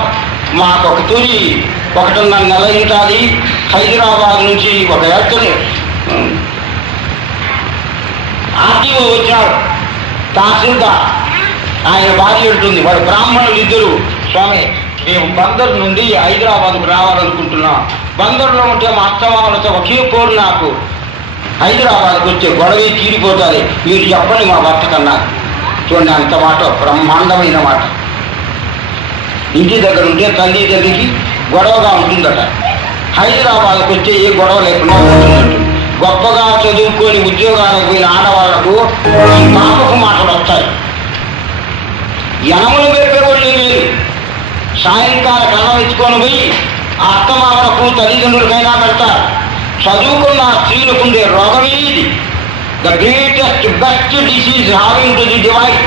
మాకు ఒక తొలి 1.5 నెల ఇంటాలి. హైదరాబాద్ నుంచి ఒక వ్యక్తిని ఆర్టీఓ వచ్చాడు, తహసీల్దార్. ఆయన భార్య ఉంటుంది, వాడు బ్రాహ్మణులు ఇద్దరు. స్వామి మేము బందర్ నుండి హైదరాబాద్కు రావాలనుకుంటున్నాం. బందర్లో ఉంటే మా అత్తమామలతో ఒకే కోరు, నాకు హైదరాబాద్కు వచ్చే గొడవే తీరిపోతుంది, మీరు చెప్పండి మా భర్త కన్నా. చూడండి అంత మాట, బ్రహ్మాండమైన మాట. ఇంటి దగ్గర ఉంటే తల్లి దగ్గరికి గొడవగా ఉంటుందట, హైదరాబాద్కు వచ్చే ఏ గొడవ లేకుండా ఉంటున్నట్టు. గొప్పగా చదువుకొని ఉద్యోగాలకు పోయిన ఆడవాళ్లకు ఈ పాపకు మాటలు వస్తాయి. యనములు పెట్టేవాళ్ళు లేదు. సాయంకాలం కన్నం ఇచ్చుకొని పోయి ఆ అత్తమామలకు తల్లిదండ్రులకైనా పెడతారు. చదువుకున్న స్త్రీలకు ఉండే రోగమే ఇది. The greatest best disease having to the divide.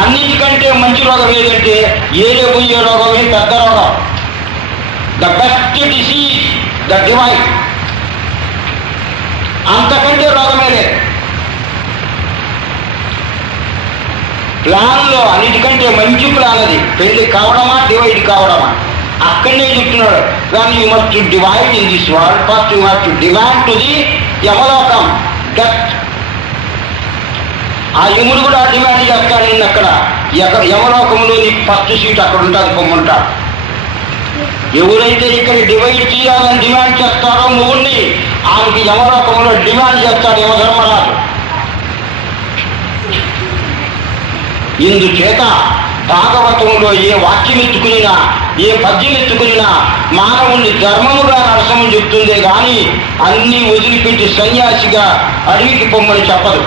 అన్నిటికంటే మంచి రోగం ఏదంటే ఏదో పోయే రోగమే పెద్ద రోగం. The best disease the divide. అంతకంటే రోగమే లేదు. ప్లాన్లో అన్నిటికంటే మంచి ప్లాన్ అది. పెళ్లి కావడమా డివైడ్ కావడమా అక్కడనే చెప్తున్నాడు. కానీ you must divide in this world. First you must divide to the Yamalokam, death. ఆ యముడు కూడా డిమాండ్ చేస్తాడు నేను అక్కడ యమలోకంలో నీకు ఫస్ట్ సీట్ అక్కడ ఉంటుంది పొమ్మంటాడు. ఎవరైతే ఇక్కడ డివైడ్ చేయాలని డిమాండ్ చేస్తారో మొగుడిని, ఆమెకి యమలోకంలో డిమాండ్ చేస్తాడు యమధర్మరాజు. ఇందుచేత భాగవతంలో ఏ వాక్యం ఎత్తుకునినా ఏ పద్యం ఎత్తుకునినా మానవుణ్ణి ధర్మముగా నడసమని చెప్తుందే కానీ అన్నీ వదిలిపెట్టి సన్యాసిగా అడవికి పొమ్మని చెప్పదు.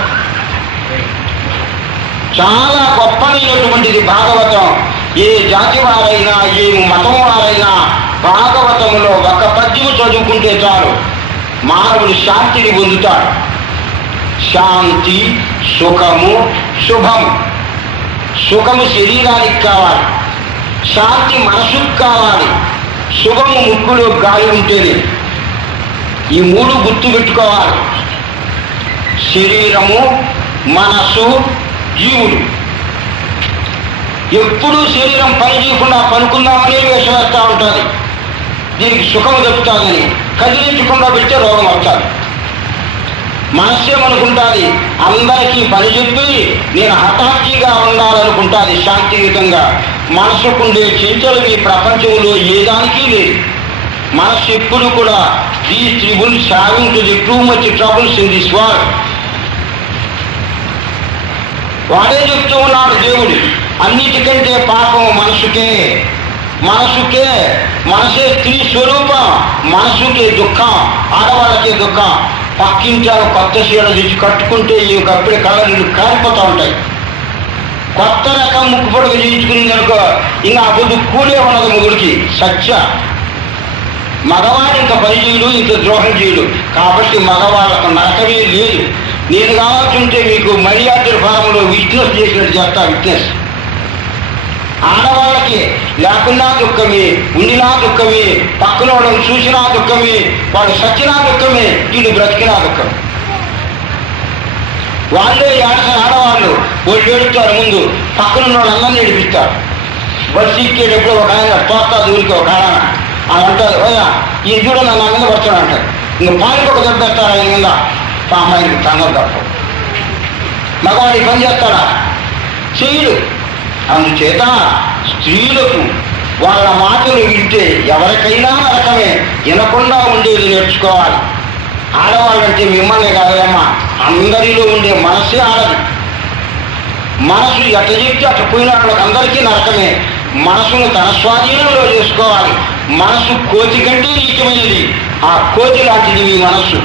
చాలా గొప్పదైనటువంటిది భాగవతం. ఏ జాతి వారైనా ఏ మతం వారైనా భాగవతంలో ఒక పద్యము చదువుకుంటే చాలు మానవుడు శాంతిని పొందుతాడు. శాంతి, సుఖము, శుభము. సుఖము శరీరానికి కావాలి, శాంతి మనసుకు కావాలి, శుభము ముక్కులో గాలి ఉంటేనే. ఈ మూడు గుర్తు పెట్టుకోవాలి. శరీరము, మనసు, జీవుడు. ఎప్పుడూ శరీరం పని చేయకుండా పనుకుందామని వేషం వేస్తూ ఉంటుంది. దీనికి సుఖము దొరుకుతుందని కదిలించకుండా పెడితే రోగం వస్తుంది. మనస్సేమనుకుంటుంది అందరికీ పని చెప్పి నేను హఠాత్తుగా ఉండాలనుకుంటుంది శాంతియుతంగా. మనసుకుండే చింతలు ఈ ప్రపంచంలో ఏ దానికి లేదు. మనస్సు ఎప్పుడు కూడా these triples having to the too much troubles in this world. వాడే చెప్తూ ఉన్నాడు దేవుడు. అన్నిటికంటే పాపం మనసుకే. మనసే స్త్రీ స్వరూపం. మనసుకే దుఃఖం, ఆడవాళ్ళకే దుఃఖం. పక్కించారు కొత్త చీర తెచ్చి కట్టుకుంటే ఈ కప్పుడే కళ్ళ నీళ్ళు కారిపోతూ ఉంటాయి. కొత్త రకం ముక్కు పొడుగు చేయించుకుని అనుకో ఇంకా అప్పుడు కూలే ఉన్నది మొగుడికి. సత్య మగవాడు ఇంకా పని చేయడు, ఇంత ద్రోహం చేయడు. కాబట్టి మగవాళ్ళకు నరకమే లేదు. నేను కావాల్సి ఉంటే మీకు మర్యాదల ఫారంలో విట్నెస్ చేసినట్టు చేస్తా. విట్నెస్ ఆడవాళ్ళకి లేకున్నా దుఃఖమే, ఉండినా దుఃఖమే, పక్కన వాళ్ళని చూసినా దుఃఖమే, వాడు సచ్చినా దుఃఖమే, వీళ్ళు బ్రతికినా దుఃఖం. వాళ్ళే ఏడాది ఆడవాళ్ళు వాళ్ళు ఏడుస్తారు. ముందు పక్కన ఉన్న వాళ్ళందరినీ ఏడిపిస్తారు. బస్సు ఎక్కేటప్పుడు ఒక ఆయన తోస్తా దూరికి ఒక ఆయన అని అంటారు, ఓయా ఈ చూడ నా మీద పడుతున్నా అంటారు. ఇంక పానికి ఒక దెబ్బేస్తారు ఆయన మీద. అమ్మాయికి తనదు తప్ప. మగవాడికి పని చేస్తాడా? చేయడు. అందుచేత స్త్రీలకు వాళ్ళ మాటలు వింటే ఎవరికైనా నరకమే. వినకుండా ఉండేది నేర్చుకోవాలి. ఆడవాళ్ళంటే మిమ్మల్ని కాదమ్మా, అందరిలో ఉండే మనసే ఆడదు. మనసు ఎట్ట చెప్తే అట్ట పోయిన వాళ్ళకి అందరికీ నరకమే. మనసును తన స్వాధీనంలో చేసుకోవాలి. మనసు కోతి కంటే నీచమైనది. ఆ కోతి లాంటిది మీ మనస్సు.